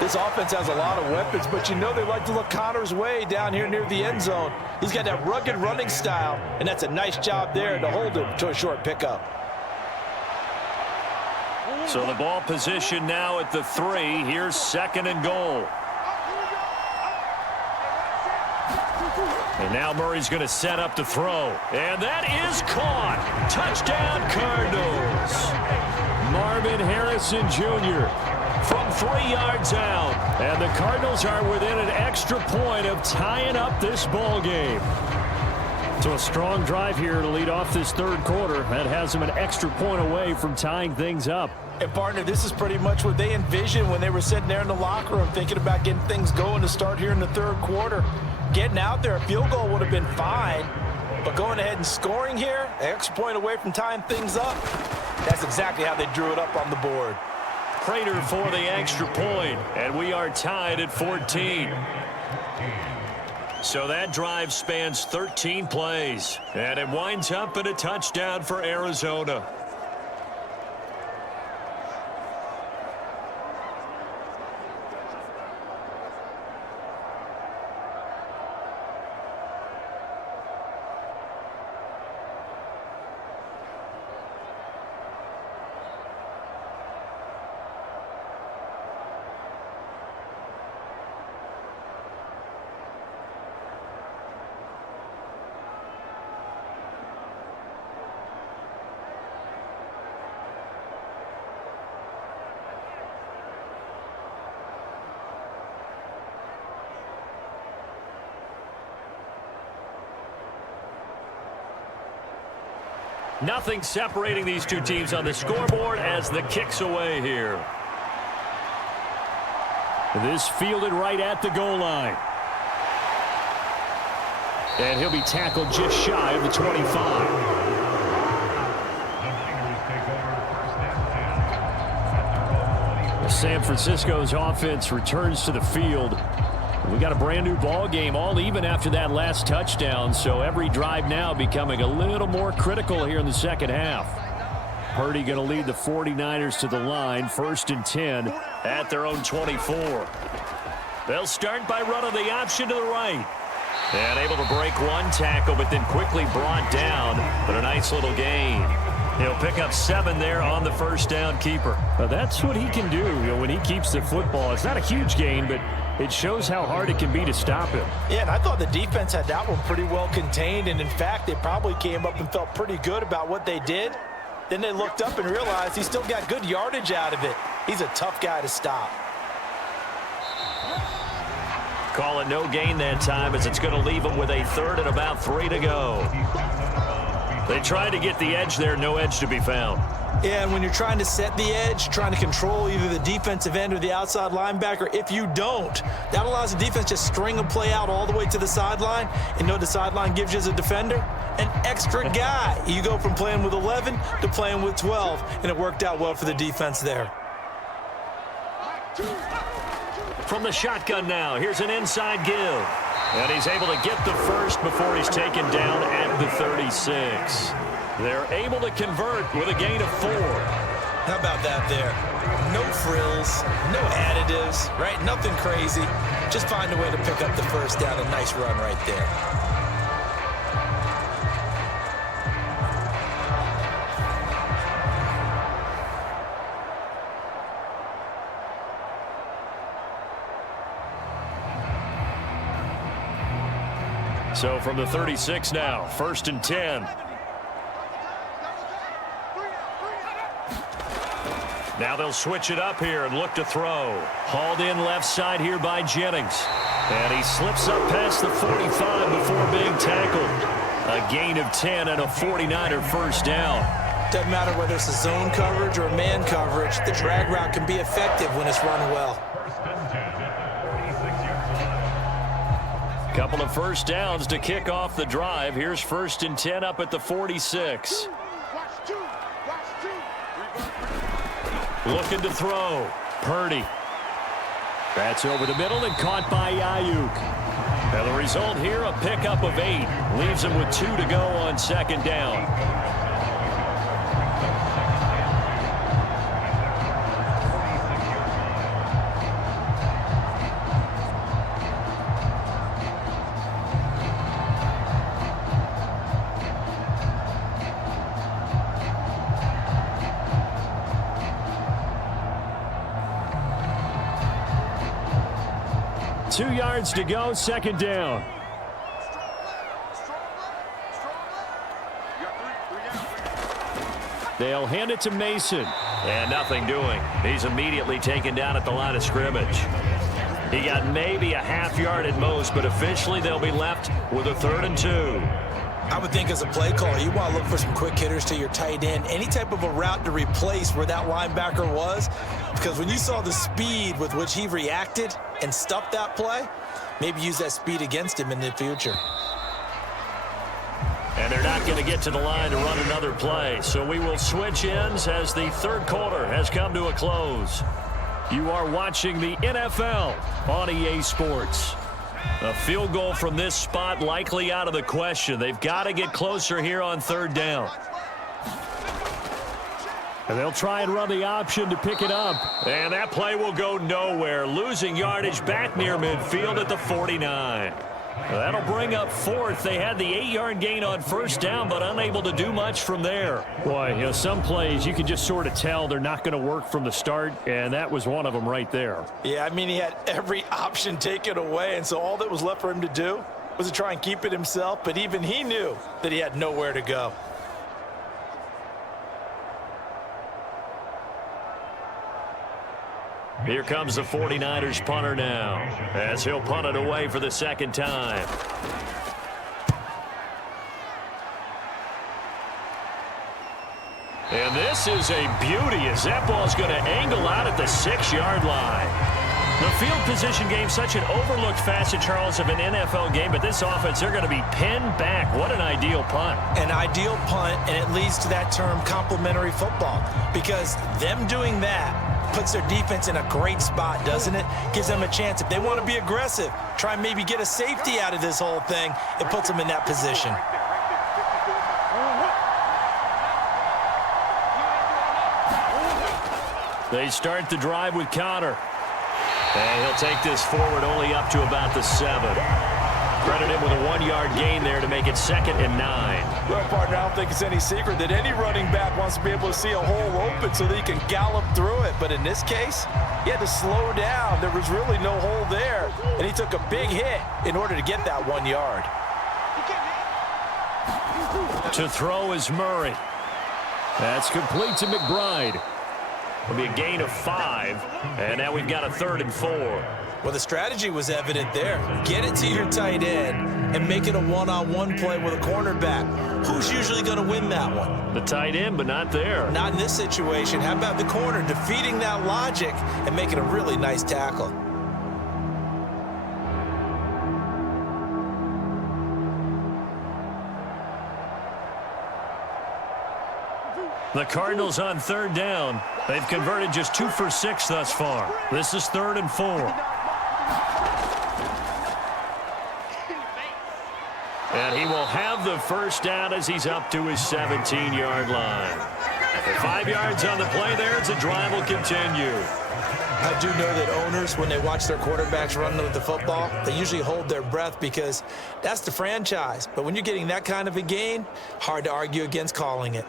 This offense has a lot of weapons, but you know they like to look Connor's way down here near the end zone. He's got that rugged running style, and that's a nice job there to hold him to a short pickup. So the ball position now at the 3. Here's 2nd and goal. And now Murray's going to set up to throw. And that is caught. Touchdown, Cardinals. Marvin Harrison Jr. from 3 yards out. And the Cardinals are within an extra point of tying up this ball game. So a strong drive here to lead off this 3rd quarter. That has them an extra point away from tying things up. And, partner, this is pretty much what they envisioned when they were sitting there in the locker room thinking about getting things going to start here in the 3rd quarter. Getting out there, a field goal would have been fine, but going ahead and scoring here, an extra point away from tying things up, that's exactly how they drew it up on the board. Prater for the extra point, and we are tied at 14. So that drive spans 13 plays, and it winds up in a touchdown for Arizona. Nothing separating these two teams on the scoreboard as the kick's away here. This fielded right at the goal line. And he'll be tackled just shy of the 25. San Francisco's offense returns to the field. We got a brand new ball game, all even after that last touchdown, so every drive now becoming a little more critical here in the 2nd half. Purdy going to lead the 49ers to the line, 1st and 10 at their own 24. They'll start by running the option to the right. And able to break one tackle, but then quickly brought down, but a nice little gain. He'll pick up 7 there on the 1st down keeper. Well, that's what he can do, when he keeps the football. It's not a huge gain, but it shows how hard it can be to stop him. Yeah, and I thought the defense had that one pretty well contained, and in fact, they probably came up and felt pretty good about what they did. Then they looked up and realized he still got good yardage out of it. He's a tough guy to stop. Call it no gain that time as it's going to leave him with a 3rd and about 3 to go. They tried to get the edge there, no edge to be found. Yeah, and when you're trying to set the edge, trying to control either the defensive end or the outside linebacker, if you don't, that allows the defense to string a play out all the way to the sideline. And you know what the sideline gives you as a defender? An extra guy. You go from playing with 11 to playing with 12, and it worked out well for the defense there. From the shotgun now, here's an inside give. And he's able to get the first before he's taken down at the 36. They're able to convert with a gain of 4. How about that there? No frills, no additives, right? Nothing crazy. Just find a way to pick up the first down. A nice run right there. So from the 36 now, 1st and 10. Now they'll switch it up here and look to throw. Hauled in left side here by Jennings. And he slips up past the 45 before being tackled. A gain of 10 and a 49er first down. Doesn't matter whether it's a zone coverage or a man coverage, the drag route can be effective when it's run well. Couple of first downs to kick off the drive. Here's 1st and 10 up at the 46. Looking to throw. Purdy. That's over the middle and caught by Ayuk. And the result here, a pickup of 8. Leaves him with 2 to go on 2nd down. Two yards to go, 2nd down. They'll hand it to Mason. And nothing doing. He's immediately taken down at the line of scrimmage. He got maybe a half yard at most, but officially they'll be left with a 3rd and 2. I would think as a play caller, you want to look for some quick hitters to your tight end. Any type of a route to replace where that linebacker was. Because when you saw the speed with which he reacted and stuffed that play, maybe use that speed against him in the future. And they're not going to get to the line to run another play. So we will switch ends as the 3rd quarter has come to a close. You are watching the NFL on EA Sports. A field goal from this spot likely out of the question. They've got to get closer here on 3rd down. And they'll try and run the option to pick it up. And that play will go nowhere. Losing yardage back near midfield at the 49. That'll bring up 4th. They had the 8-yard gain on 1st down, but unable to do much from there. Boy, you know, some plays you can just sort of tell they're not going to work from the start, and that was one of them right there. Yeah, I mean, he had every option taken away, and so all that was left for him to do was to try and keep it himself, but even he knew that he had nowhere to go. Here comes the 49ers punter now, as he'll punt it away for the 2nd time. And this is a beauty as that ball's going to angle out at the 6-yard line. The field position game, such an overlooked facet, Charles, of an NFL game, but this offense, they're going to be pinned back. What an ideal punt. An ideal punt, and it leads to that term complementary football, because them doing that puts their defense in a great spot, doesn't it? Gives them a chance. If they want to be aggressive, try and maybe get a safety out of this whole thing, it puts them in that position. They start the drive with Connor. And he'll take this forward only up to about the 7. Credit him with a 1-yard gain there to make it 2nd and 9. Well, partner, I don't think it's any secret that any running back wants to be able to see a hole open so that he can gallop through it. But in this case, he had to slow down. There was really no hole there, and he took a big hit in order to get that 1 yard. To throw is Murray. That's complete to McBride. It'll be a gain of 5, and now we've got a 3rd and 4. Well, the strategy was evident there. Get it to your tight end and make it a one-on-one play with a cornerback. Who's usually going to win that one? The tight end, but not there. Not in this situation. How about the corner defeating that logic and making a really nice tackle? The Cardinals on 3rd down. They've converted just 2 for 6 thus far. This is 3rd and 4. And he will have the first down as he's up to his 17-yard line. 5 yards on the play there as the drive will continue. I do know that owners, when they watch their quarterbacks run with the football, they usually hold their breath because that's the franchise. But when you're getting that kind of a gain, hard to argue against calling it.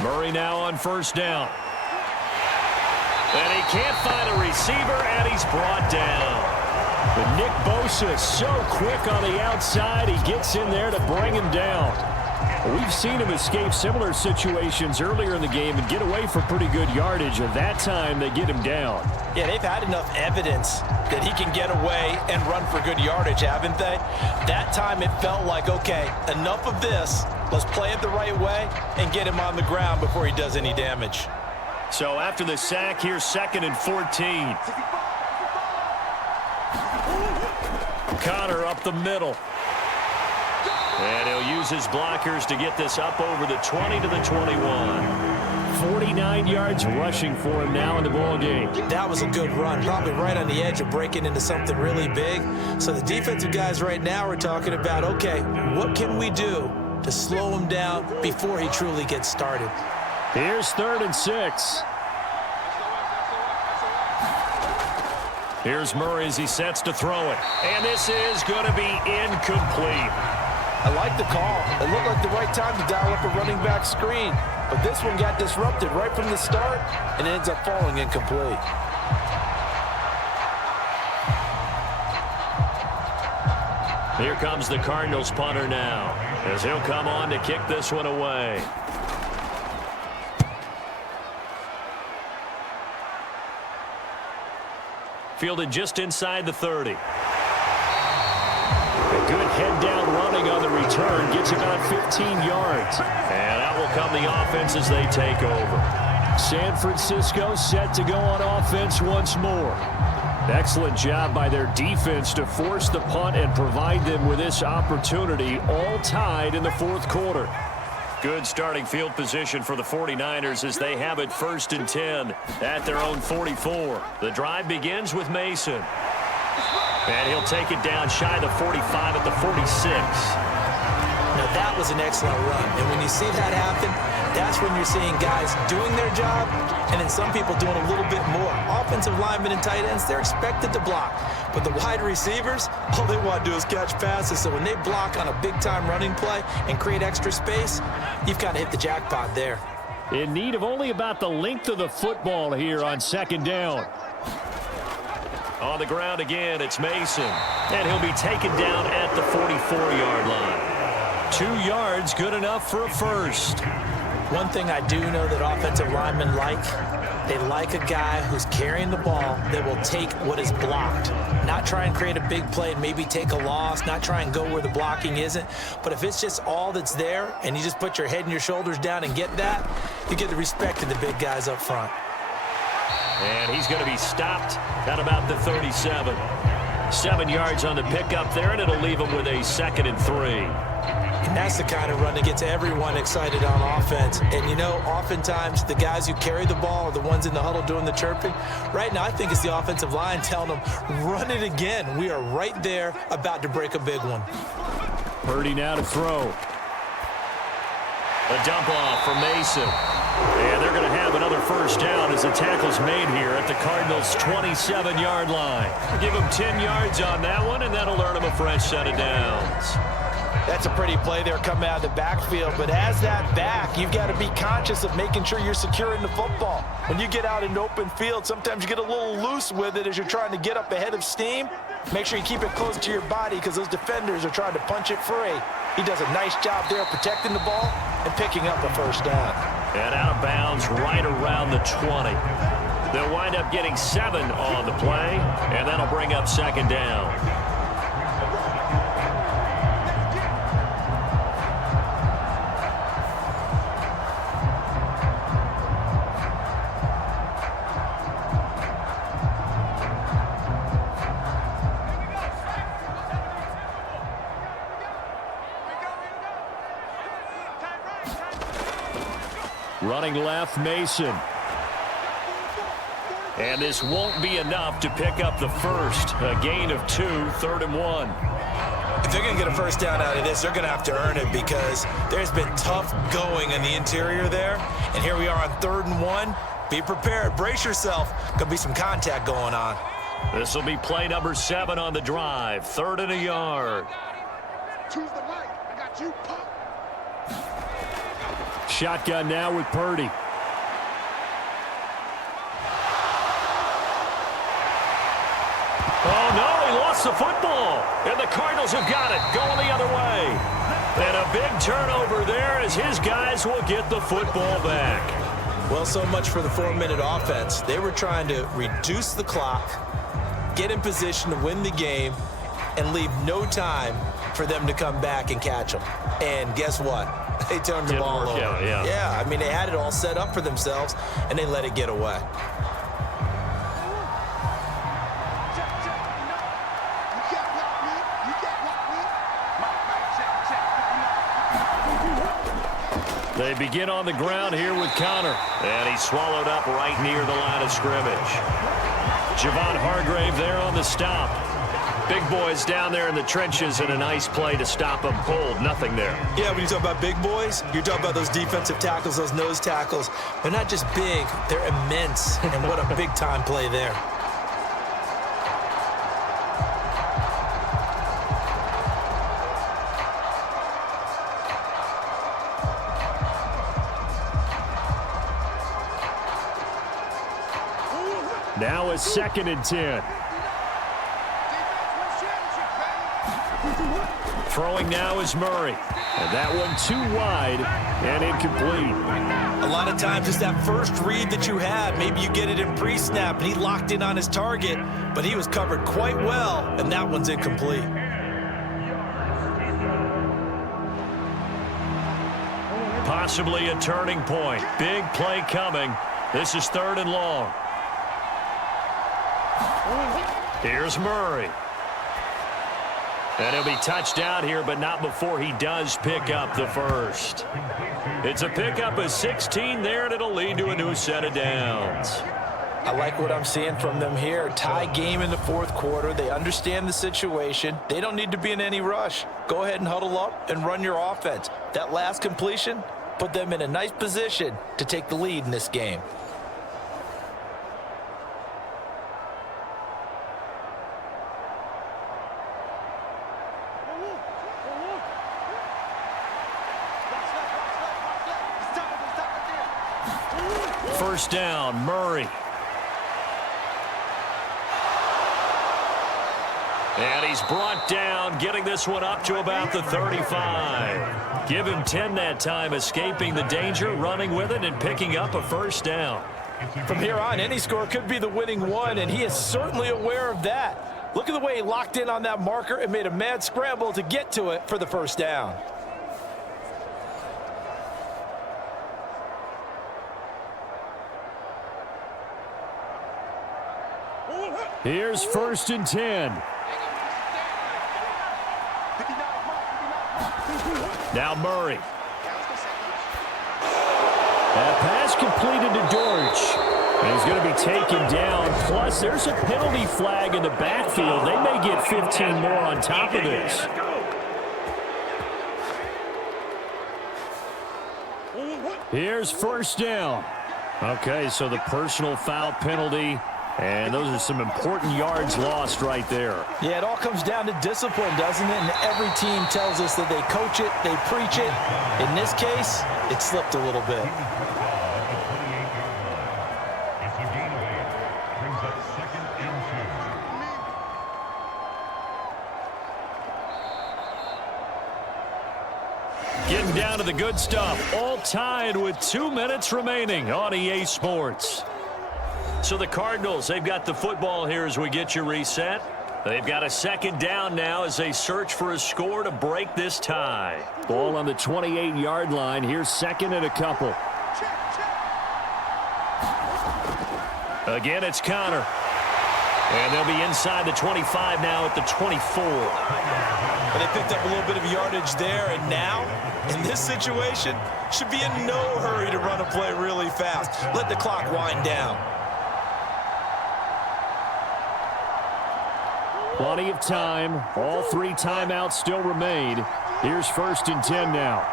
Murray now on 1st down. And he can't find a receiver, and he's brought down. But Nick Bosa so quick on the outside, he gets in there to bring him down. We've seen him escape similar situations earlier in the game and get away for pretty good yardage, and that time they get him down. Yeah, they've had enough evidence that he can get away and run for good yardage, haven't they? That time it felt like, okay, enough of this. Let's play it the right way and get him on the ground before he does any damage. So after the sack, here's 2nd and 14. Connor up the middle. And he'll use his blockers to get this up over the 20 to the 21. 49 yards rushing for him now in the ball game. That was a good run, probably right on the edge of breaking into something really big. So the defensive guys right now are talking about, okay, what can we do to slow him down before he truly gets started? Here's 3rd and 6. Here's Murray as he sets to throw it. And this is going to be incomplete. I like the call. It looked like the right time to dial up a running back screen. But this one got disrupted right from the start and ends up falling incomplete. Here comes the Cardinals punter now as he'll come on to kick this one away. Fielded just inside the 30. A good head-down running on the return gets about 15 yards. And out will come the offense as they take over. San Francisco set to go on offense once more. Excellent job by their defense to force the punt and provide them with this opportunity, all tied in the 4th quarter. Good starting field position for the 49ers as they have it 1st and 10 at their own 44. The drive begins with Mason. And he'll take it down shy of the 45 at the 46. Now that was an excellent run. And when you see that happen, that's when you're seeing guys doing their job and then some people doing a little bit more. Offensive linemen and tight ends, they're expected to block. But the wide receivers, all they want to do is catch passes. So when they block on a big-time running play and create extra space, you've kind of hit the jackpot there. In need of only about the length of the football here on 2nd down. On the ground again, it's Mason. And he'll be taken down at the 44-yard line. 2 yards, good enough for a first. One thing I do know that offensive linemen like, they like a guy who's carrying the ball that will take what is blocked. Not try and create a big play and maybe take a loss, not try and go where the blocking isn't. But if it's just all that's there and you just put your head and your shoulders down and get that, you get the respect of the big guys up front. And he's going to be stopped at about the 37. 7 yards on the pickup there, and it'll leave him with a 2nd and 3. And that's the kind of run that gets everyone excited on offense. And, you know, oftentimes the guys who carry the ball are the ones in the huddle doing the chirping. Right now, I think it's the offensive line telling them, run it again. We are right there about to break a big one. Purdy now to throw. A dump off for Mason. And they're going to have another first down as the tackle's made here at the Cardinals' 27-yard line. Give them 10 yards on that one, and that'll earn them a fresh set of downs. That's a pretty play there coming out of the backfield. But as that back, you've got to be conscious of making sure you're securing the football. When you get out in open field, sometimes you get a little loose with it as you're trying to get up ahead of steam. Make sure you keep it close to your body because those defenders are trying to punch it free. He does a nice job there protecting the ball and picking up a first down. And out of bounds right around the 20. They'll wind up getting 7 on the play, and that'll bring up second down. Running left, Mason. And this won't be enough to pick up the first. A gain of 2, 3rd and 1. If they're going to get a first down out of this, they're going to have to earn it because there's been tough going in the interior there. And here we are on 3rd and 1. Be prepared. Brace yourself. Could be some contact going on. This will be play number 7 on the drive. 3rd and a yard. Choose the light. I got you. Pop. Shotgun now with Purdy. Oh, no, he lost the football. And the Cardinals have got it, going the other way. And a big turnover there as his guys will get the football back. Well, so much for the 4-minute offense. They were trying to reduce the clock, get in position to win the game, and leave no time for them to come back and catch them. And guess what? They turned the ball over. Yeah, I mean, they had it all set up for themselves, and they let it get away. They begin on the ground here with Connor. And he's swallowed up right near the line of scrimmage. Javon Hargrave there on the stop. Big boys down there in the trenches, and a nice play to stop them cold. Nothing there. Yeah, when you talk about big boys, you're talking about those defensive tackles, those nose tackles. They're not just big, they're immense. And what a big-time play there. Now a 2nd and 10. Throwing now is Murray. And that one too wide and incomplete. A lot of times it's that first read that you have. Maybe you get it in pre-snap, and he locked in on his target, but he was covered quite well, and that one's incomplete. Possibly a turning point. Big play coming. This is 3rd and long. Here's Murray. And he'll be touched down here, but not before he does pick up the first. It's a pickup of 16 there, and it'll lead to a new set of downs. I like what I'm seeing from them here. Tie game in the 4th quarter. They understand the situation. They don't need to be in any rush. Go ahead and huddle up and run your offense. That last completion put them in a nice position to take the lead in this game. First down, Murray. And he's brought down, getting this one up to about the 35. Give him 10 that time, escaping the danger, running with it, and picking up a first down. From here on, any score could be the winning one, and he is certainly aware of that. Look at the way he locked in on that marker and made a mad scramble to get to it for the first down. Here's 1st and 10. Now Murray. That pass completed to Dortch. And he's going to be taken down. Plus, there's a penalty flag in the backfield. They may get 15 more on top of this. Here's 1st down. Okay, so the personal foul penalty And those are some important yards lost right there. Yeah, it all comes down to discipline, doesn't it? And every team tells us that they coach it, they preach it. In this case, it slipped a little bit. It's a gain of 8. Brings up 2nd and 2. Getting down to the good stuff. All tied with 2 minutes remaining on EA Sports. So the Cardinals, they've got the football here as we get you reset. They've got a 2nd down now as they search for a score to break this tie. Ball on the 28-yard line. Here's 2nd and a couple. Again, it's Connor. And they'll be inside the 25 now at the 24. But they picked up a little bit of yardage there, and now, in this situation, should be in no hurry to run a play really fast. Let the clock wind down. Plenty of time. All 3 timeouts still remain. Here's 1st and 10 now.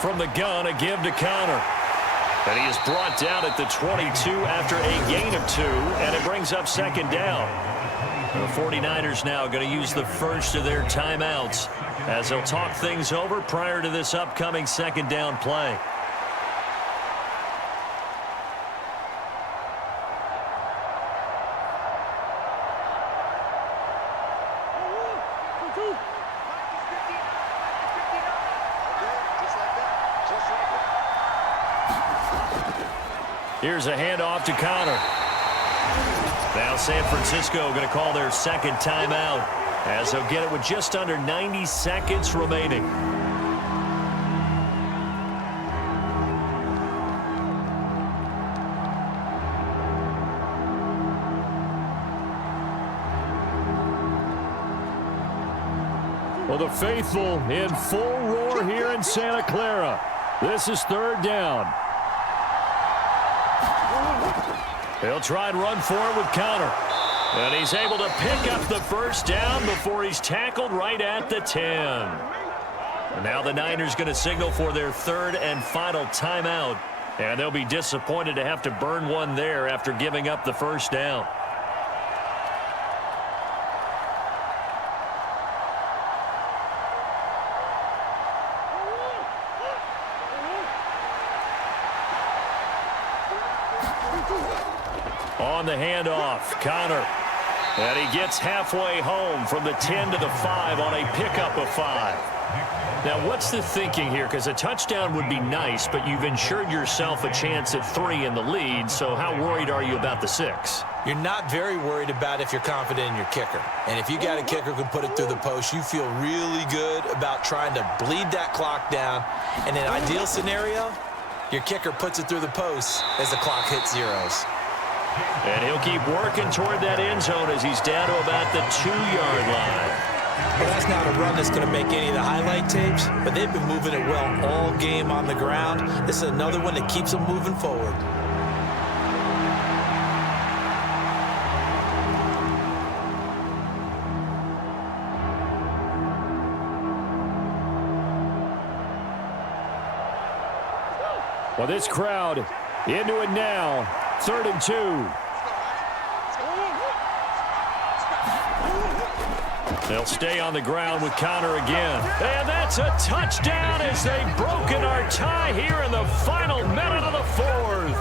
From the gun, a give to Connor. And he is brought down at the 22 after a gain of 2, and it brings up 2nd down. The 49ers now going to use the first of their timeouts as they'll talk things over prior to this upcoming 2nd down play. Here's a handoff to Connor. Now San Francisco going to call their 2nd timeout as they'll get it with just under 90 seconds remaining. Well, the faithful in full roar here in Santa Clara. This is 3rd down. He'll try and run for it with Connor. And he's able to pick up the 1st down before he's tackled right at the 10. And now the Niners going to signal for their 3rd and final timeout. And they'll be disappointed to have to burn one there after giving up the 1st down. On the handoff, Connor. And he gets halfway home from the 10 to the 5 on a pickup of 5. Now, what's the thinking here? Because a touchdown would be nice, but you've ensured yourself a chance at 3 in the lead, so how worried are you about the 6? You're not very worried about if you're confident in your kicker. And if you got a kicker who can put it through the post, you feel really good about trying to bleed that clock down. And in an ideal scenario, your kicker puts it through the post as the clock hits zeros. And he'll keep working toward that end zone as he's down to about the 2-yard line. Well, that's not a run that's going to make any of the highlight tapes, but they've been moving it well all game on the ground. This is another one that keeps them moving forward. Well, this crowd into it now. 3rd and 2. They'll stay on the ground with Connor again. And that's a touchdown as they've broken our tie here in the final minute of the 4th.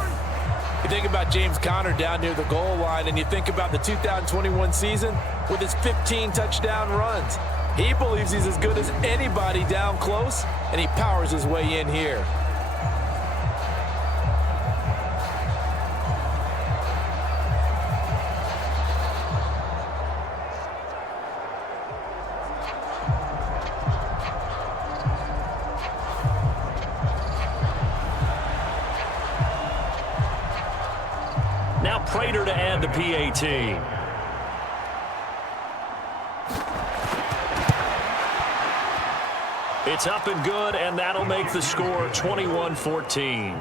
You think about James Conner down near the goal line, and you think about the 2021 season with his 15 touchdown runs. He believes he's as good as anybody down close, and he powers his way in here. Prater to add the PAT. It's up and good, and that'll make the score 21-14.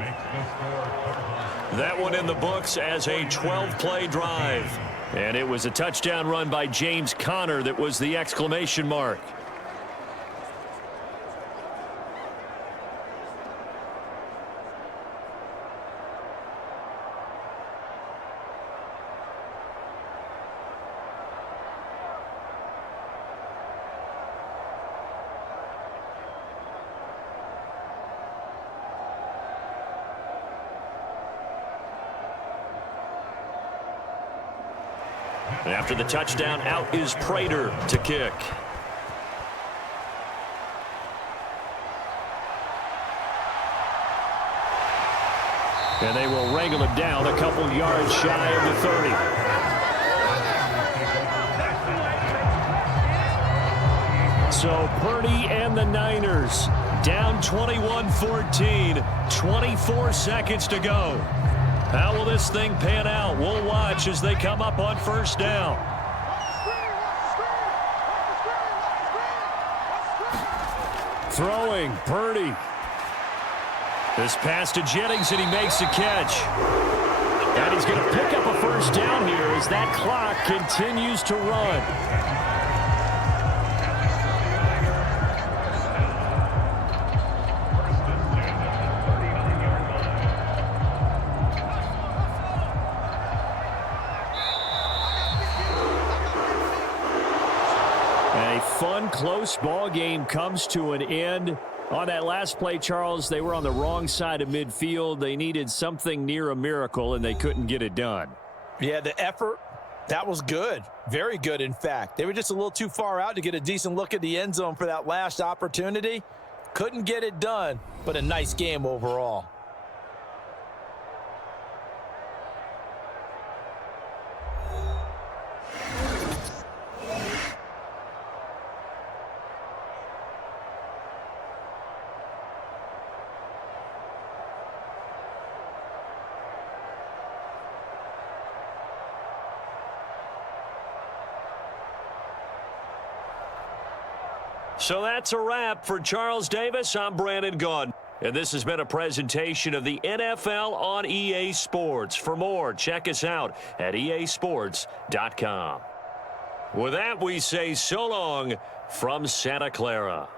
That one in the books as a 12-play drive. And it was a touchdown run by James Conner that was the exclamation mark. And after the touchdown, out is Prater to kick. And they will wrangle him down a couple yards shy of the 30. So Purdy and the Niners down 21-14, 24 seconds to go. How will this thing pan out? We'll watch as they come up on first down. Throwing, Purdy. This pass to Jennings, and he makes the catch. And he's going to pick up a first down here as that clock continues to run. A fun, close ball game comes to an end. On that last play, Charles, they were on the wrong side of midfield. They needed something near a miracle, and they couldn't get it done. Yeah, the effort, that was good. Very good, in fact. They were just a little too far out to get a decent look at the end zone for that last opportunity. Couldn't get it done, but a nice game overall. So that's a wrap for Charles Davis. I'm Brandon Gaudin. And this has been a presentation of the NFL on EA Sports. For more, check us out at easports.com. With that, we say so long from Santa Clara.